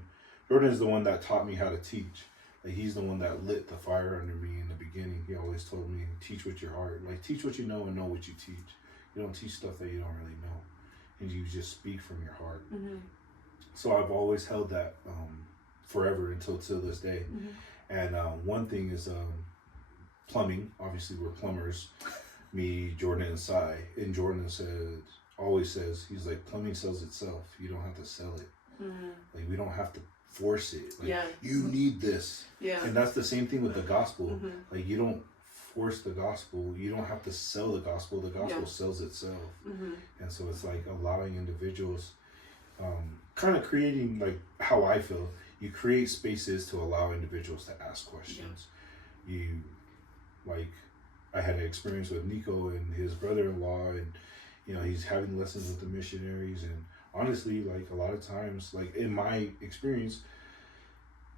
is the one that taught me how to teach. Like he's the one that lit the fire under me in the beginning. He always told me, teach with your heart. Like teach what you know and know what you teach. You don't teach stuff that you don't really know, and you just speak from your heart. Mm-hmm. So I've always held that forever until this day. Mm-hmm. And one thing is plumbing. Obviously, we're plumbers. Me, Jordan, and Sai. And Jordan always says, he's like, plumbing sells itself. You don't have to sell it. Mm-hmm. Like, we don't have to force it. Like, you need this. Yeah. And that's the same thing with the gospel. Mm-hmm. Like, you don't force the gospel. You don't have to sell the gospel. The gospel sells itself. Mm-hmm. And so it's like allowing individuals, kind of creating, like, how I feel. You create spaces to allow individuals to ask questions. Yeah. I had an experience with Nico and his brother-in-law, and, he's having lessons with the missionaries. And honestly, like, a lot of times, like, in my experience,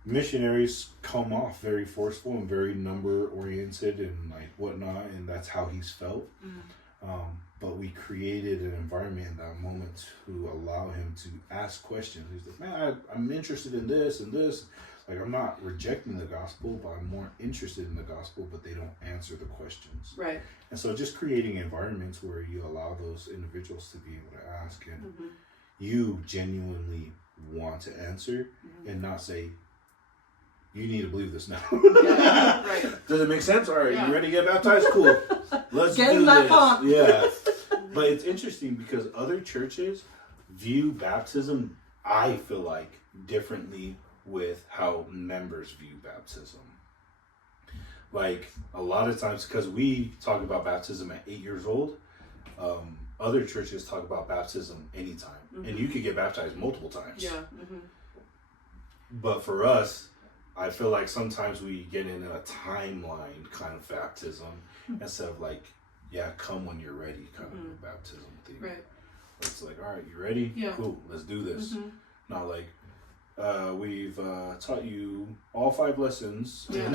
missionaries come off very forceful and very number-oriented and, like, whatnot, and that's how he's felt. Mm. But we created an environment in that moment to allow him to ask questions. He's like, man, I'm interested in this and this. Like, I'm not rejecting the gospel, but I'm more interested in the gospel, but they don't answer the questions. Right. And so just creating environments where you allow those individuals to be able to ask and you genuinely want to answer and not say, you need to believe this now. Yeah, right. Does it make sense? All right, you ready to get baptized? Cool. Let's get do in that this. pond. Yeah. But it's interesting because other churches view baptism, I feel like, differently with how members view baptism. Like, a lot of times, because we talk about baptism at 8 years old, other churches talk about baptism anytime. And you could get baptized multiple times. Yeah. But for us, I feel like sometimes we get in a timeline kind of baptism instead of like, come when you're ready kind of baptism thing. Right. It's like, all right, you ready? Yeah. Cool, let's do this. Not like, we've taught you all 5 lessons. Yeah.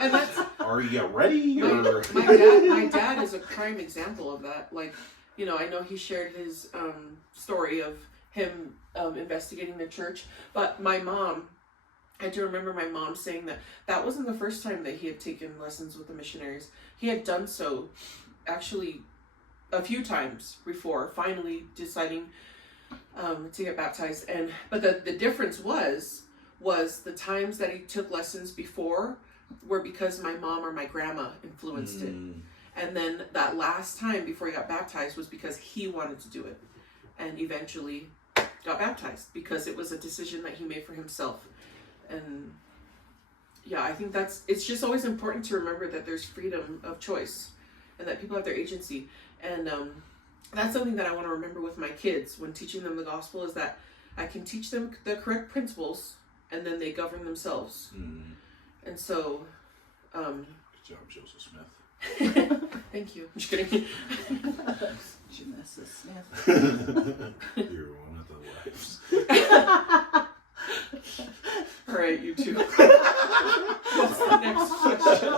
And that's, are you ready? my dad is a prime example of that. Like, you know, I know he shared his story of him investigating the church, but my mom, I do remember my mom saying that wasn't the first time that he had taken lessons with the missionaries. He had done so actually a few times before finally deciding to get baptized. But the difference was the times that he took lessons before were because my mom or my grandma influenced it. And then that last time before he got baptized was because he wanted to do it, and eventually got baptized because it was a decision that he made for himself. And yeah, I think it's just always important to remember that there's freedom of choice and that people have their agency. And that's something that I want to remember with my kids when teaching them the gospel, is that I can teach them the correct principles and then they govern themselves. And so good job, Joseph Smith. Thank you. I'm just kidding. Janessa Smith. You're one of the wives. All right, you two. What's the next question?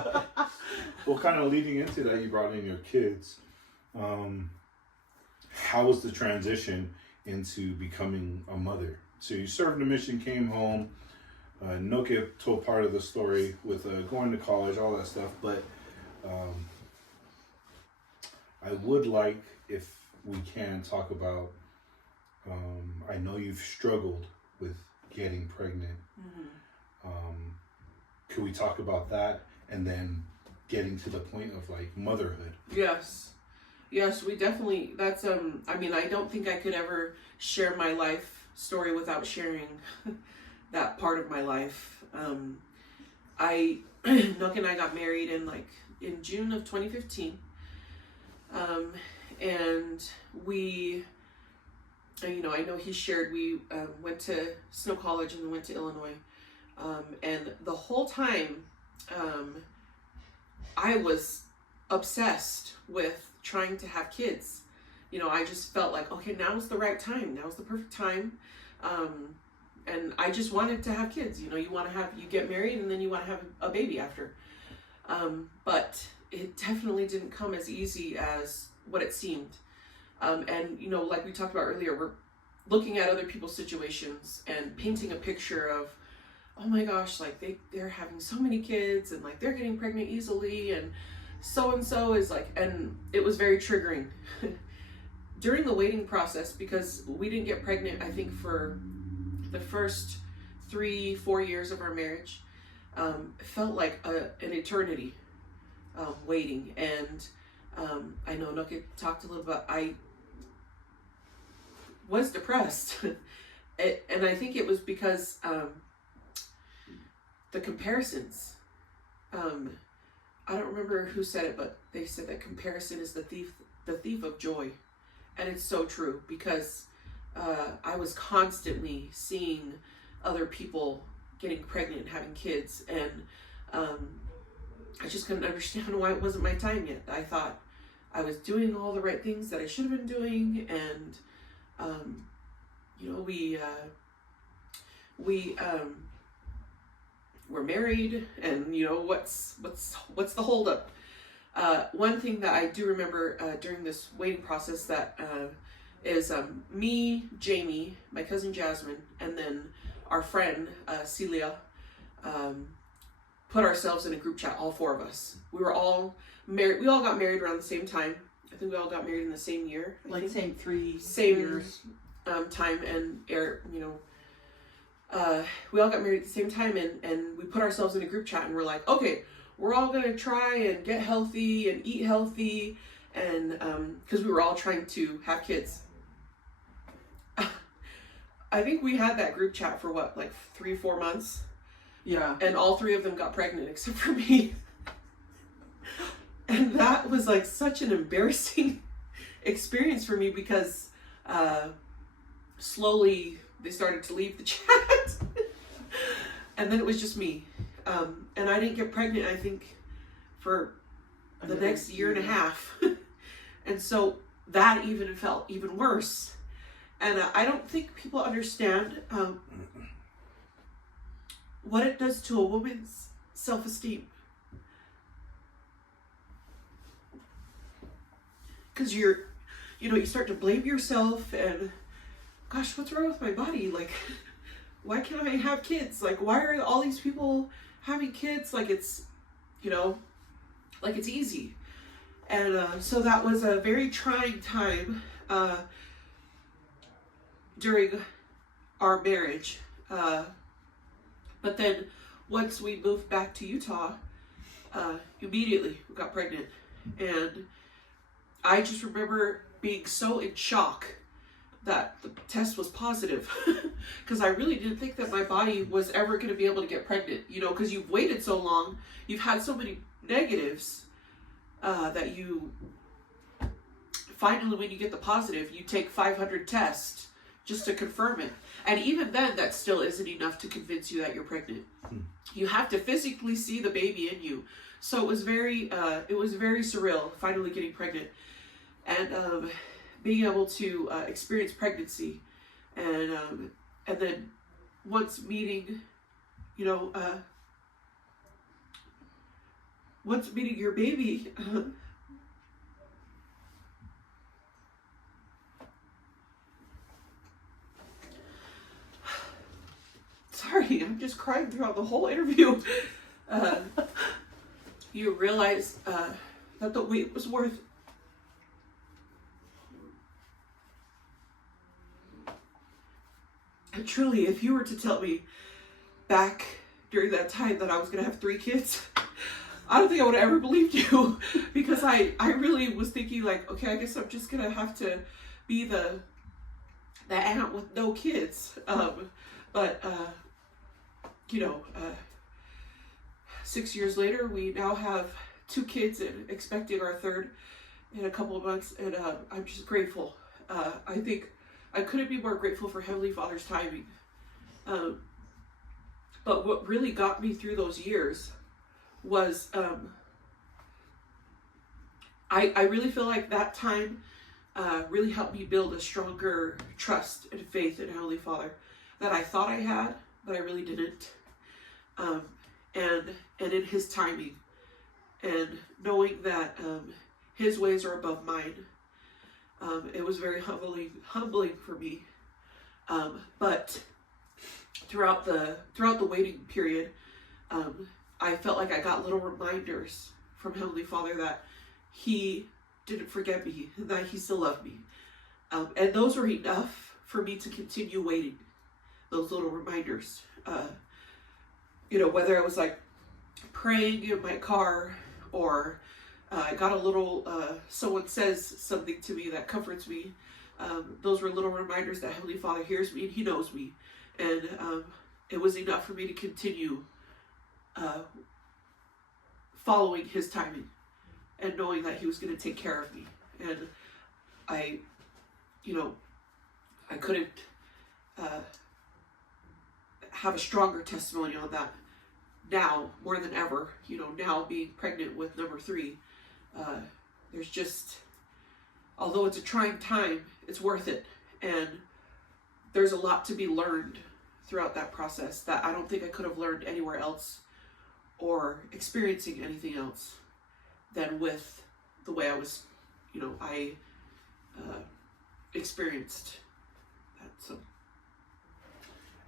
Well, kind of leading into that, you brought in your kids. How was the transition into becoming a mother? So you served a mission, came home. Nokia told part of the story with going to college, all that stuff. But I would like, if we can, talk about, I know you've struggled with getting pregnant. Could we talk about that and then getting to the point of like motherhood? Yes, we definitely, that's, I mean, I don't think I could ever share my life story without sharing that part of my life. Nook and I got married in June of 2015. And we, you know, I know he shared, we went to Snow College and then went to Illinois. And the whole time, I was obsessed with trying to have kids. You know, I just felt like, okay, now's the right time. Now's the perfect time. And I just wanted to have kids. You know, you get married and then you want to have a baby after. But it definitely didn't come as easy as what it seemed. And, you know, like we talked about earlier, we're looking at other people's situations and painting a picture of, oh my gosh, like they're having so many kids and like they're getting pregnant easily and so is like, and it was very triggering during the waiting process, because we didn't get pregnant, I think, for the first 3-4 years of our marriage. It felt like an eternity waiting. And I know Nook talked a little bit, I was depressed. And I think it was because the comparisons. I don't remember who said it, but they said that comparison is the thief of joy. And it's so true, because I was constantly seeing other people getting pregnant and having kids, and I just couldn't understand why it wasn't my time yet. I thought I was doing all the right things that I should have been doing, and you know, we're married, and you know, what's the holdup? One thing that I do remember during this waiting process that is me, Jamie, my cousin Jasmine, and then our friend, Celia, put ourselves in a group chat, all four of us. We were all married. We all got married around the same time. I think we all got married in the same year. Like same 3 same years. Time, and we all got married at the same time, and we put ourselves in a group chat, and we're like, okay, we're all gonna try and get healthy and eat healthy, and because we were all trying to have kids. I think we had that group chat for what, like 3-4 months? Yeah. And all 3 of them got pregnant except for me. And that was like such an embarrassing experience for me because slowly they started to leave the chat. And then it was just me. And I didn't get pregnant, I think, for the next year and a half. And so that even felt even worse. And I don't think people understand what it does to a woman's self-esteem. Because you start to blame yourself and, gosh, what's wrong with my body? Like, why can't I have kids? Like, why are all these people having kids? Like it's, like it's easy. And so that was a very trying time during our marriage. But then once we moved back to Utah, immediately we got pregnant. And I just remember being so in shock that the test was positive because I really didn't think that my body was ever going to be able to get pregnant, because you've waited so long, you've had so many negatives that you finally, when you get the positive, you take 500 tests just to confirm it. And even then, that still isn't enough to convince you that you're pregnant. You have to physically see the baby in you. So it was very surreal finally getting pregnant. And being able to experience pregnancy, and then once meeting, once meeting your baby, sorry, I'm just crying throughout the whole interview. You realize that the wait was worth it. And truly, if you were to tell me back during that time that I was going to have 3 kids, I don't think I would have ever believed you because I really was thinking like, okay, I guess I'm just going to have to be the aunt with no kids. But 6 years later, we now have 2 kids and expecting our 3rd in a couple of months. And I'm just grateful. I think I couldn't be more grateful for Heavenly Father's timing. But what really got me through those years was I really feel like that time really helped me build a stronger trust and faith in Heavenly Father that I thought I had, but I really didn't. And in His timing, and knowing that His ways are above mine. It was very humbling for me. But throughout the waiting period, I felt like I got little reminders from Heavenly Father that He didn't forget me, and that He still loved me. And those were enough for me to continue waiting. Those little reminders. Whether I was like praying in my car, or I got a little, someone says something to me that comforts me. Those were little reminders that Heavenly Father hears me and He knows me. And it was enough for me to continue following His timing and knowing that He was going to take care of me. And I couldn't have a stronger testimony on that now more than ever. Now being pregnant with number 3. There's just, although it's a trying time, it's worth it. And there's a lot to be learned throughout that process that I don't think I could have learned anywhere else or experiencing anything else than with the way I was, I experienced that. So.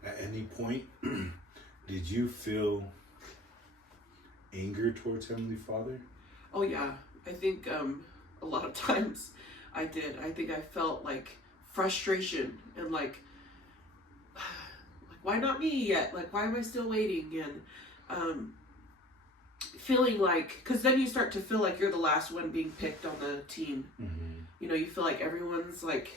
at any point, did you feel anger towards Heavenly Father? Oh yeah, I think a lot of times I did. I think I felt like frustration and like why not me yet? Like, why am I still waiting? And feeling like, because then you start to feel like you're the last one being picked on the team. Mm-hmm. You know, you feel like everyone's like,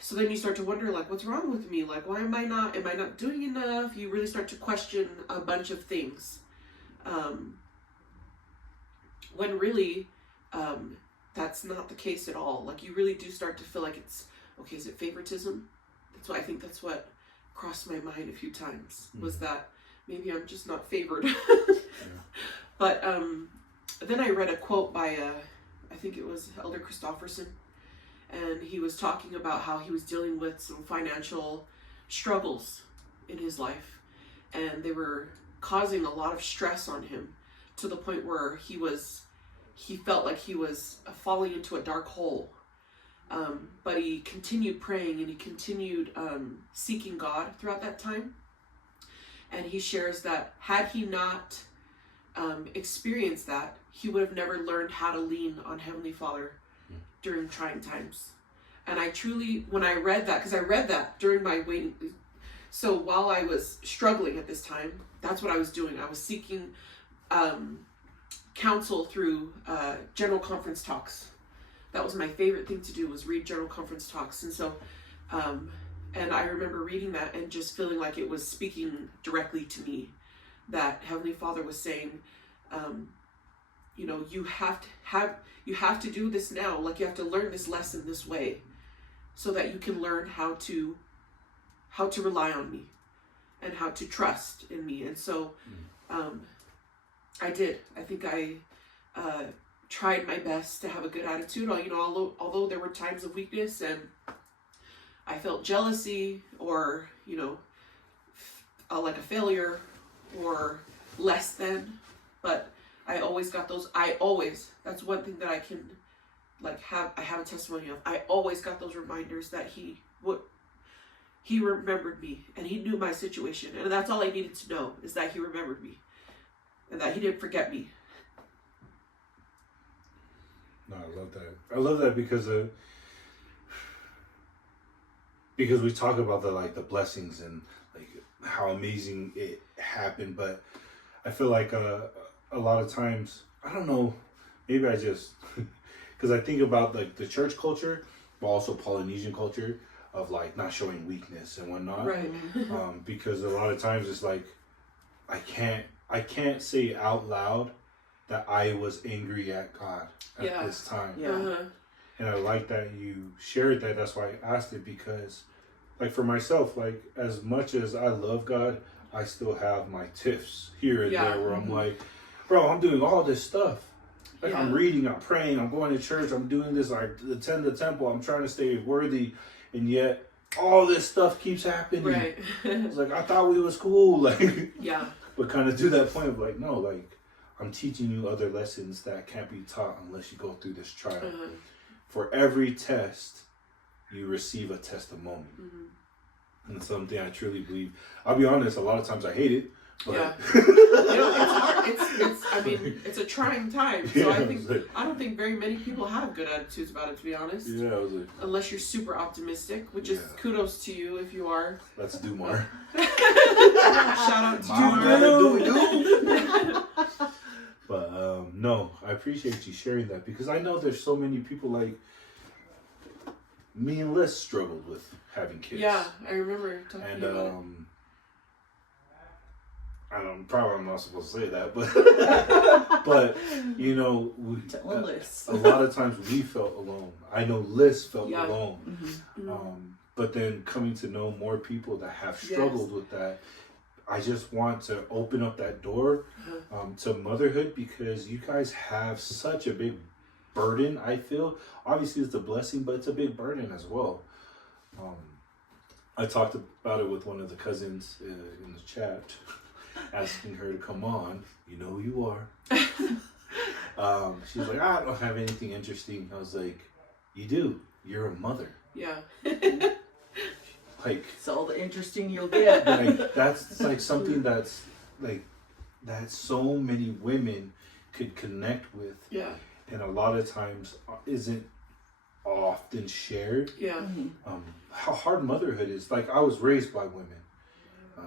so then you start to wonder, like, what's wrong with me? Like, why am I not doing enough? You really start to question a bunch of things. When really, that's not the case at all. Like, you really do start to feel like it's, okay, is it favoritism? That's what crossed my mind a few times, was that maybe I'm just not favored. But then I read a quote by, I think it was Elder Christofferson, and he was talking about how he was dealing with some financial struggles in his life, and they were causing a lot of stress on him to the point where he felt like he was falling into a dark hole. But he continued praying and he continued seeking God throughout that time. And he shares that had he not experienced that, he would have never learned how to lean on Heavenly Father during trying times. And I truly, when I read that, because I read that during my waiting, so while I was struggling at this time, that's what I was doing. I was seeking counsel through general conference talks. That was my favorite thing to do, was read general conference talks. And so, and I remember reading that and just feeling like it was speaking directly to me, that Heavenly Father was saying, you know, you have to do this now. Like, you have to learn this lesson this way, so that you can learn how to rely on me and how to trust in me. And so, I did. I think I tried my best to have a good attitude. You know, although there were times of weakness and I felt jealousy or, you know, like a failure or less than, but I always got those. That's one thing that I can I have a testimony of. I always got those reminders that he remembered me and he knew my situation. And that's all I needed to know, is that he remembered me and that he didn't forget me. No, I love that. I love that because we talk about the blessings and like how amazing it happened, but I feel like a lot of times, I don't know, maybe I just because I think about like the church culture, but also Polynesian culture of like not showing weakness and whatnot. Right. Because a lot of times it's like I can't say out loud that I was angry at God at this time. Yeah. Uh-huh. And I like that you shared that. That's why I asked it, because like for myself, like as much as I love God, I still have my tiffs here and there where I'm like, bro, I'm doing all this stuff. Like I'm reading, I'm praying, I'm going to church, I'm doing this, I attend the temple, I'm trying to stay worthy, and yet all this stuff keeps happening. Right. It's like, I thought we was cool. Like, yeah. But kind of to that point of like, no, like I'm teaching you other lessons that can't be taught unless you go through this trial. Uh-huh. For every test, you receive a testimony. Mm-hmm. And it's something I truly believe. I'll be honest, a lot of times I hate it. But Yeah. You know, it's hard. I mean, it's a trying time. So I don't think very many people have good attitudes about it, to be honest. Yeah, I was like, unless you're super optimistic, which is kudos to you if you are. Let's do more. Shout out to you. But no, I appreciate you sharing that, because I know there's so many people like me and Liz struggled with having kids. Yeah, I remember talking about it. I'm not supposed to say that, but you know, a lot of times we felt alone. I know Liz felt alone. Mm-hmm. But then coming to know more people that have struggled with that, I just want to open up that door to motherhood, because you guys have such a big burden. I feel obviously it's a blessing, but it's a big burden as well. I talked about it with one of the cousins in the chat, asking her to come on. You know who you are. She's like, I don't have anything interesting. I was like, you do. You're a mother. Yeah. like It's all the interesting you'll get. like that's like something that's like that so many women could connect with. Yeah. And a lot of times isn't often shared. Yeah. Mhm. How hard motherhood is. Like I was raised by women. Oh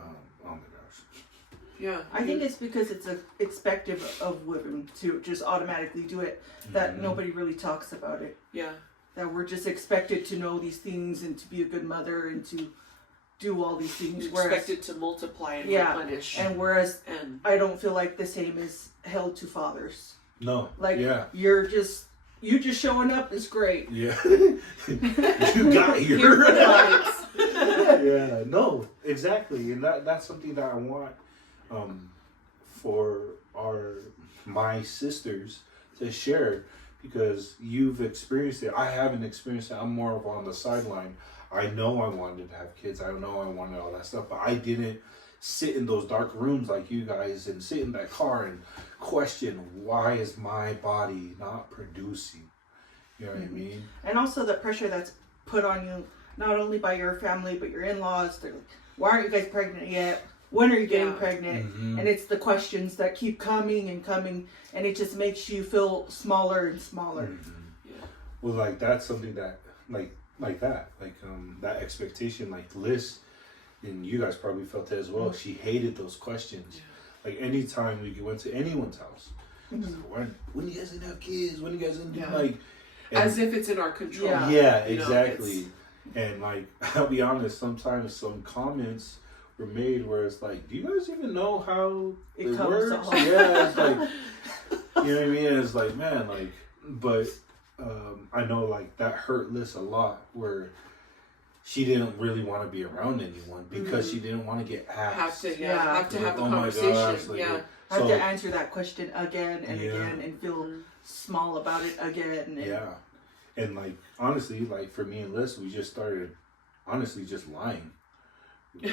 my gosh. Yeah. I think it's because it's expected of women to just automatically do it, that Mhm. nobody really talks about it. Yeah. That we're just expected to know these things and to be a good mother and to do all these things. You're Whereas, expected to multiply and Yeah. replenish. and whereas And I don't feel like the same is held to fathers. No. Like Yeah. you just showing up is great. Yeah. You got here here. for the lights. Yeah, no, exactly, and that's something that I want for my sisters to share, because you've experienced it. I haven't experienced it. I'm more of on the sideline. I know I wanted to have kids. I know I wanted all that stuff, but I didn't sit in those dark rooms like you guys and sit in that car and question, why is my body not producing? You know what I mean? And also the pressure that's put on you, not only by your family, but your in-laws. They're like, why aren't you guys pregnant yet? When are you getting Yeah. pregnant? Mhm. And it's the questions that keep coming and coming, and it just makes you feel smaller and smaller. Mhm. Yeah. Well, like that's something that that expectation, like Liz, and you guys probably felt it as well. She hated those questions. Yeah. Like anytime we went to anyone's house, Mhm. when you guys gonna have kids? When you guys gonna do Yeah. like? As if it's in our control. Yeah. Yeah, You know, exactly. And like, I'll be honest, sometimes some comments were made where it's like, do you guys even know how It it comes works? off. Yeah, it's like, you know what I mean? It's like, man, like, but I know like that hurt Liz a lot, where she didn't really want to be around anyone because she didn't want to get asked. Have to, Yeah. have to have the Oh my conversation. gosh, like, Yeah. I have So- to answer that question again and Yeah. again and feel small about it again. And Yeah. And like, honestly, like for me and Liz, we just started honestly just lying.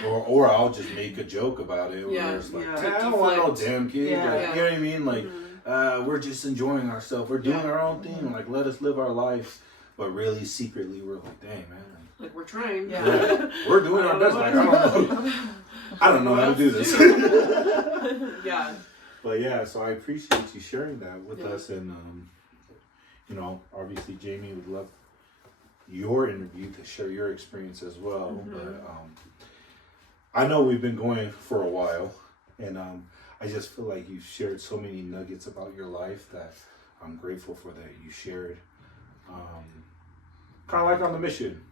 Or I'll just make a joke about it. Where Yeah, it's like, yeah. I don't want no Deflect. damn kid. Yeah. Like, Yeah. you know what I mean? Like, Mhm. we're just enjoying ourselves. We're doing Yeah. our own thing. Like, let us live our life. But really, secretly, we're like, dang, man. Like we're trying. Yeah. Yeah, we're doing our best. Like, I don't know how to do this. Yeah. But yeah, so I appreciate you sharing that with Yeah. us, and you know, obviously Jamie would love your interview to share your experience as well. Mhm. But I know we've been going for a while, and I just feel like you've shared so many nuggets about your life that I'm grateful for that you shared. Kind of like on the mission.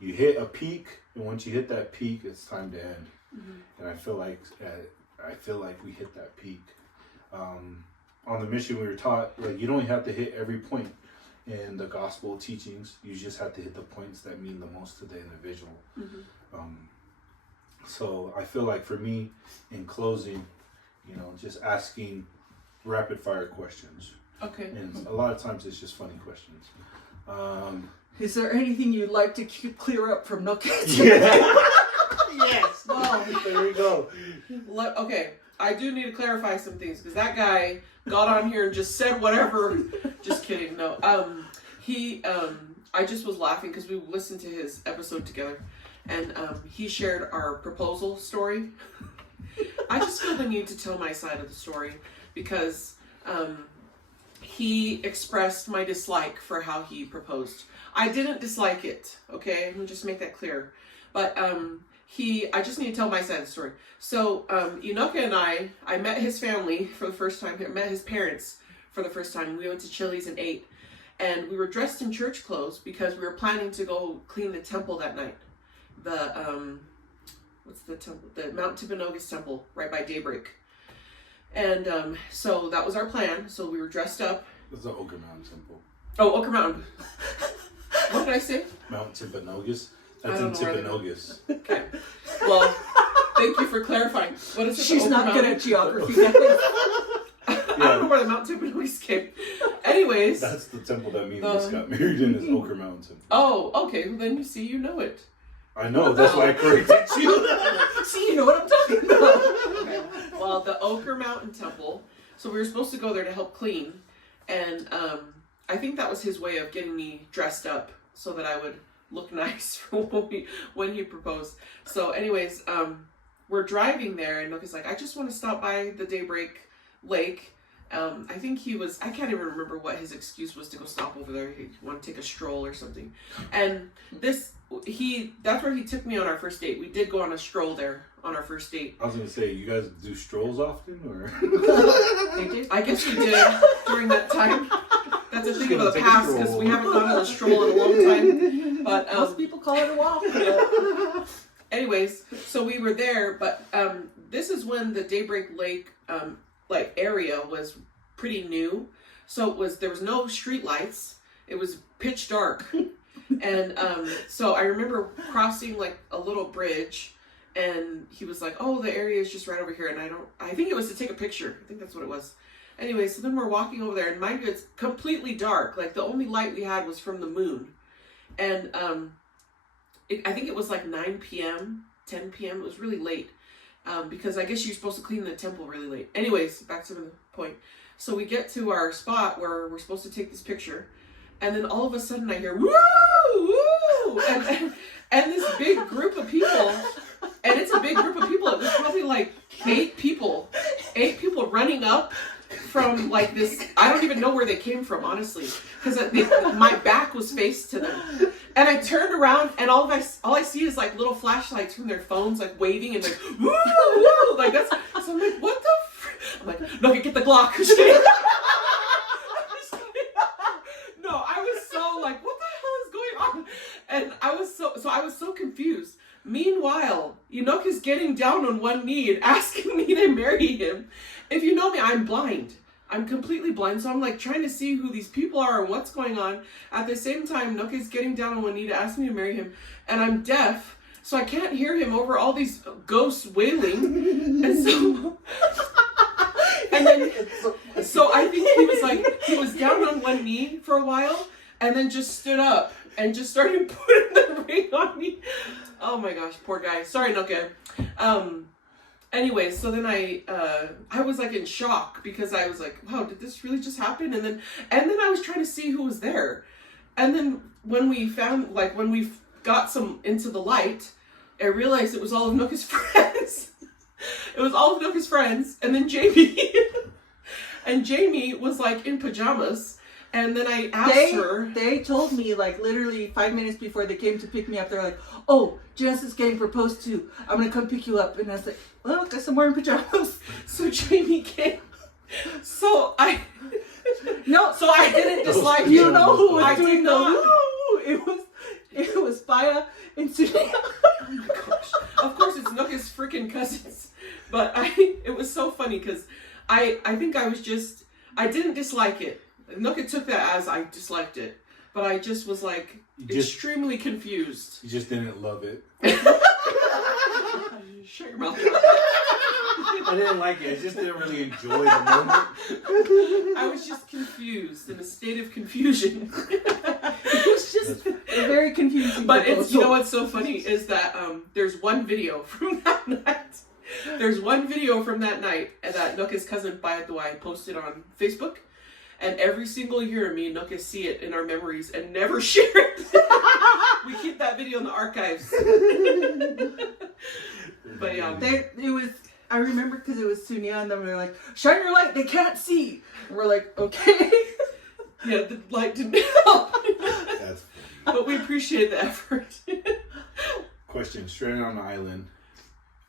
You hit a peak, and once you hit that peak, it's time to end. Mhm. And I feel like we hit that peak. On the mission, we were taught like you don't have to hit every point in the gospel teachings. You just have to hit the points that mean the most to the individual. Mhm. So I feel like for me, in closing, you know, just asking rapid fire questions, Okay. and a lot of times it's just funny questions. Is there anything you'd like to clear up from Nuggets? Yes. Well, There you go. okay. I do need to clarify some things because that guy got on here and just said whatever. Just kidding. No. I just was laughing because we listened to his episode together, and he shared our proposal story. I just feel the need to tell my side of the story because he expressed my dislike for how he proposed. I didn't dislike it. Okay, let me just make that clear. But I just need to tell my side of the story. So, Enoka and I met his family for the first time. I met his parents for the first time. We went to Chili's and ate. And we were dressed in church clothes because we were planning to go clean the temple that night. What's the temple? The Mount Timpanogos temple, right by daybreak. And so that was our plan. So we were dressed up. It's the Oka Mountain Temple. Oh, Oka Mountain. What did I say? Mount Timpanogos. I That's in don't know where they go. Timpanogos. Okay. Well, thank you for clarifying. What is it? She's the not Oka good Mountain? at geography. I don't know where the Mount Timpanogos came. Anyways. That's the temple that me and Liz got married in, is Oka Mountain Temple. Oh, okay. Well, then you see, you know it. I know, that's why I corrected you. See, you know what I'm talking about. Okay. Well, the Ochre Mountain Temple. So we were supposed to go there to help clean, and I think that was his way of getting me dressed up so that I would look nice for when he proposed. So anyways, we're driving there and Nook's like, I just want to stop by the Daybreak Lake. I think I can't even remember what his excuse was to go stop over there. He wanted to take a stroll or something. And that's where he took me on our first date. We did go on a stroll there on our first date. I was going to say, you guys do strolls often, or? They did? I guess we did during that time. That's a thing of the past because we haven't gone on a stroll in a long time. But most people call it a walk. Anyways, so we were there, but this is when the Daybreak Lake area was pretty new. So there was no street lights. It was pitch dark. And so I remember crossing like a little bridge, and he was like, oh, the area is just right over here. And I think it was to take a picture. I think that's what it was. Anyway, so then we're walking over there, and mind you, it's completely dark. Like the only light we had was from the moon. And I think it was like 9 p.m., 10 p.m. It was really late. Because I guess you're supposed to clean the temple really late. Anyways, back to the point. So we get to our spot where we're supposed to take this picture. And then all of a sudden I hear, woo, woo! And this big group of people, and it's a big group of people. It was probably like 8 people running up from like this. I don't even know where they came from, honestly. Because my back was faced to them. And I turned around, and all I see is like little flashlights from their phones, like waving and like woo, woo, like that's. So I'm like, what the? I'm like, no, get the Glock. Just kidding. No, I was so like, what the hell is going on? And I was so confused. Meanwhile, Enoch is getting down on one knee and asking me to marry him. If you know me, I'm blind. I'm completely blind, so I'm like trying to see who these people are and what's going on. At the same time, Nook is getting down on one knee to ask me to marry him, and I'm deaf, so I can't hear him over all these ghosts wailing. And so, so I think he was down on one knee for a while, and then just stood up and just started putting the ring on me. Oh my gosh, poor guy. Sorry, Nook. Anyway, so then I was like in shock because I was like, wow, did this really just happen? And then I was trying to see who was there. And then when we got some into the light, I realized it was all of Nook's friends. It was all of Nook's friends. And then Jamie. And Jamie was like in pajamas. And then I asked her. They told me like literally 5 minutes before they came to pick me up. They're like, oh, Janessa's getting proposed to. I'm going to come pick you up. And I was like, well, guess I'm wearing pajamas. So Jamie came. So I didn't dislike you know who was doing the woo? It was Faya and Sunia. Oh my gosh. Of course it's Nook's freaking cousins. But it was so funny because I think I didn't dislike it. Nook took that as I disliked it. But I just was like extremely confused. You just didn't love it. Shut your mouth. I didn't like it. I just didn't really enjoy the moment. I was just confused, in a state of confusion. It was just very confusing. But you know what's so funny is that there's one video from that night. There's one video from that night that Nook's cousin Faya Tuai posted on Facebook. And every single year, me and Nook see it in our memories and never share it. We keep that video in the archives. But yeah, I remember because it was Sunia, and then we were like, "Shine your light, they can't see." And we're like, "Okay." Yeah, the light didn't help. That's funny. But we appreciate the effort. Question: stranded on an island,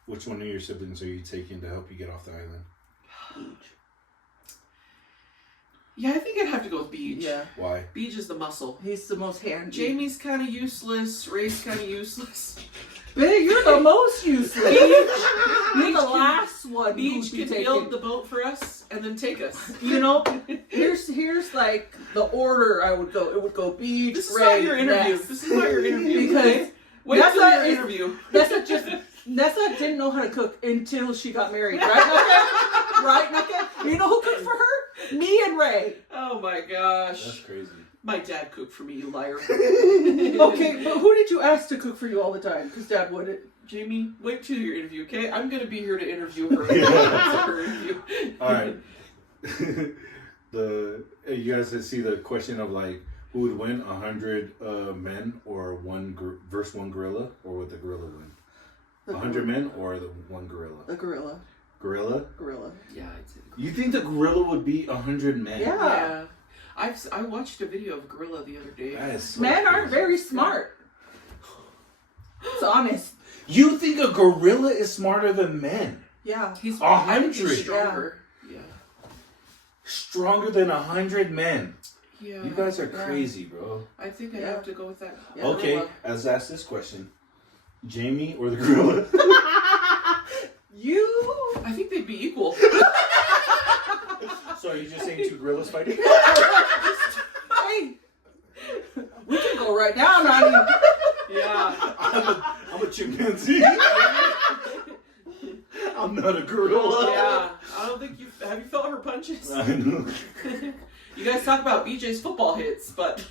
which one of your siblings are you taking to help you get off the island? Yeah, I think I'd have to go with Beej. Yeah. Why? Beej is the muscle. He's the most handy. Jamie's kind of useless. Ray's kind of useless. Babe, you're the most useless. You're the last one. Beej could build the boat for us and then take us. You know, here's like the order I would go. It would go Beej, This is Ray, not your interview. Ness. This is not your interview. Because wait till your interview. Nessa didn't know how to cook until she got married, right, Nuka? Right, Nuka? You know who cooked for her? Me and Ray. Oh my gosh. That's crazy. My dad cooked for me, you liar. Okay, but who did you ask to cook for you all the time? Because Dad wouldn't. Jamie, wait till your interview, okay? I'm going to be here to interview her. Her interview. All right. You guys see the question of like, Who would win, 100 men or versus one gorilla, or would the gorilla win? 100 men or the one gorilla? The gorilla. Gorilla? Gorilla. Yeah, I'd say. You think the gorilla would beat 100 men? Yeah. I watched a video of a gorilla the other day. That is so Men aren't crazy. very smart. It's honest. You think a gorilla is smarter than men? Yeah. He's 100. stronger. Yeah. Stronger than 100 men. Yeah. You guys are crazy, bro. I think I Yeah. have to go with that. Yeah. Okay, Gorilla. let's ask this question. Jamie or the gorilla? You. I think they'd be equal. So are you just saying two gorillas fighting? Hey. We can go right down on you. Yeah. I'm a chimpanzee. I'm not a gorilla. Yeah. I don't think have you felt her punches? I know. You guys talk about BJ's football hits, but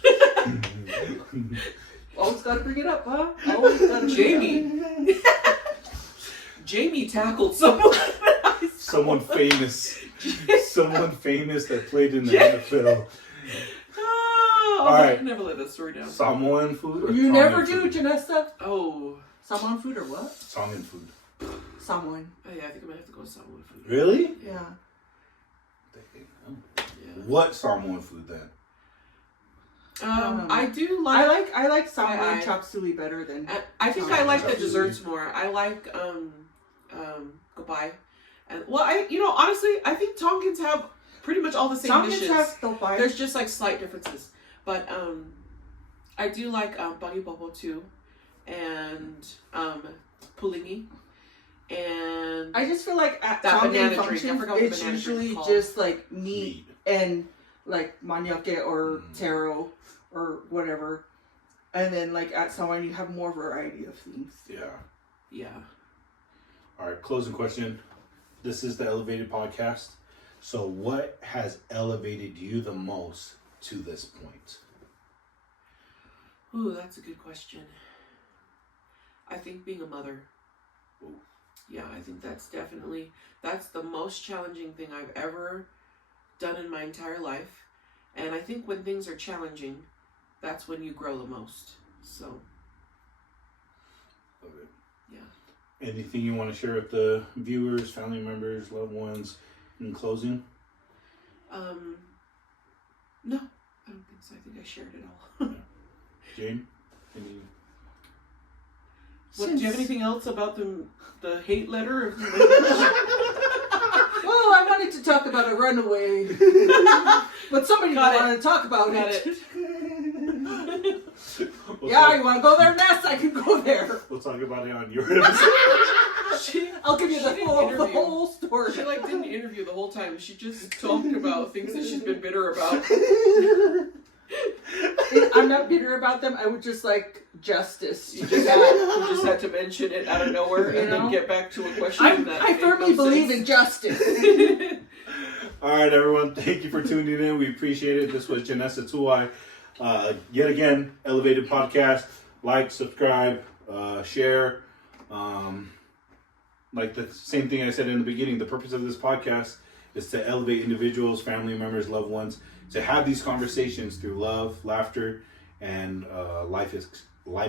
Always gotta bring it up, huh? Always gotta bring it up. Jamie tackled someone. Someone famous. Someone famous that played in the NFL. Oh, All right. I can never let that story down. Samoan food or You Tongan never do, food? Janessa. Oh. Someone food or what? Tongan food. Someone. Oh, yeah, I think I might have to go with Samoan food. Really? Yeah. Yeah. What Samoan food then? I do like. I like Samoan I- chop suey better than. I think I like the desserts more. I like goodbye, and honestly, I think Tongans have pretty much all the same Tongans dishes. have topai. There's just like slight differences, but I do like bagi bobo too, and pulingi, and I just feel like at That Tongan banana drink. I functions, forgot what the it's banana drink's usually called. just like meat and like manioke or taro or whatever. And then like at Samoan you have more variety of things. yeah. All right, closing question. This is the Elevated Podcast. So what has elevated you the most to this point? Ooh, that's a good question. I think being a mother. Ooh. Yeah, I think that's the most challenging thing I've ever done in my entire life. And I think when things are challenging, that's when you grow the most. So, Okay. yeah. Anything you want to share with the viewers, family members, loved ones in closing? No, I don't think so. I think I shared it all. Jane? Any... Do you have anything else about the hate letter? Well, I wanted to talk about a runaway, but somebody Got it. wanted to talk about Got it. it. Yeah, you want to go there, Ness? I can go there. We'll talk about it on your episode. I'll give you the didn't the interview. whole story. She didn't interview the whole time. She just talked about things that she's been bitter about. I'm not bitter about them. I would just like justice. You just had to mention it out of nowhere and then get back to a question that I made firmly no believe sense. in justice. All right, everyone. Thank you for tuning in. We appreciate it. This was Janessa Tuai. Yet again, Elevated Podcast. Like, subscribe, share. Like the same thing I said in the beginning, the purpose of this podcast is to elevate individuals, family members, loved ones, to have these conversations through love, laughter, and life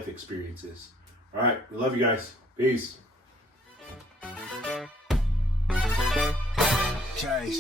experiences. All right, we love you guys. Peace. Okay.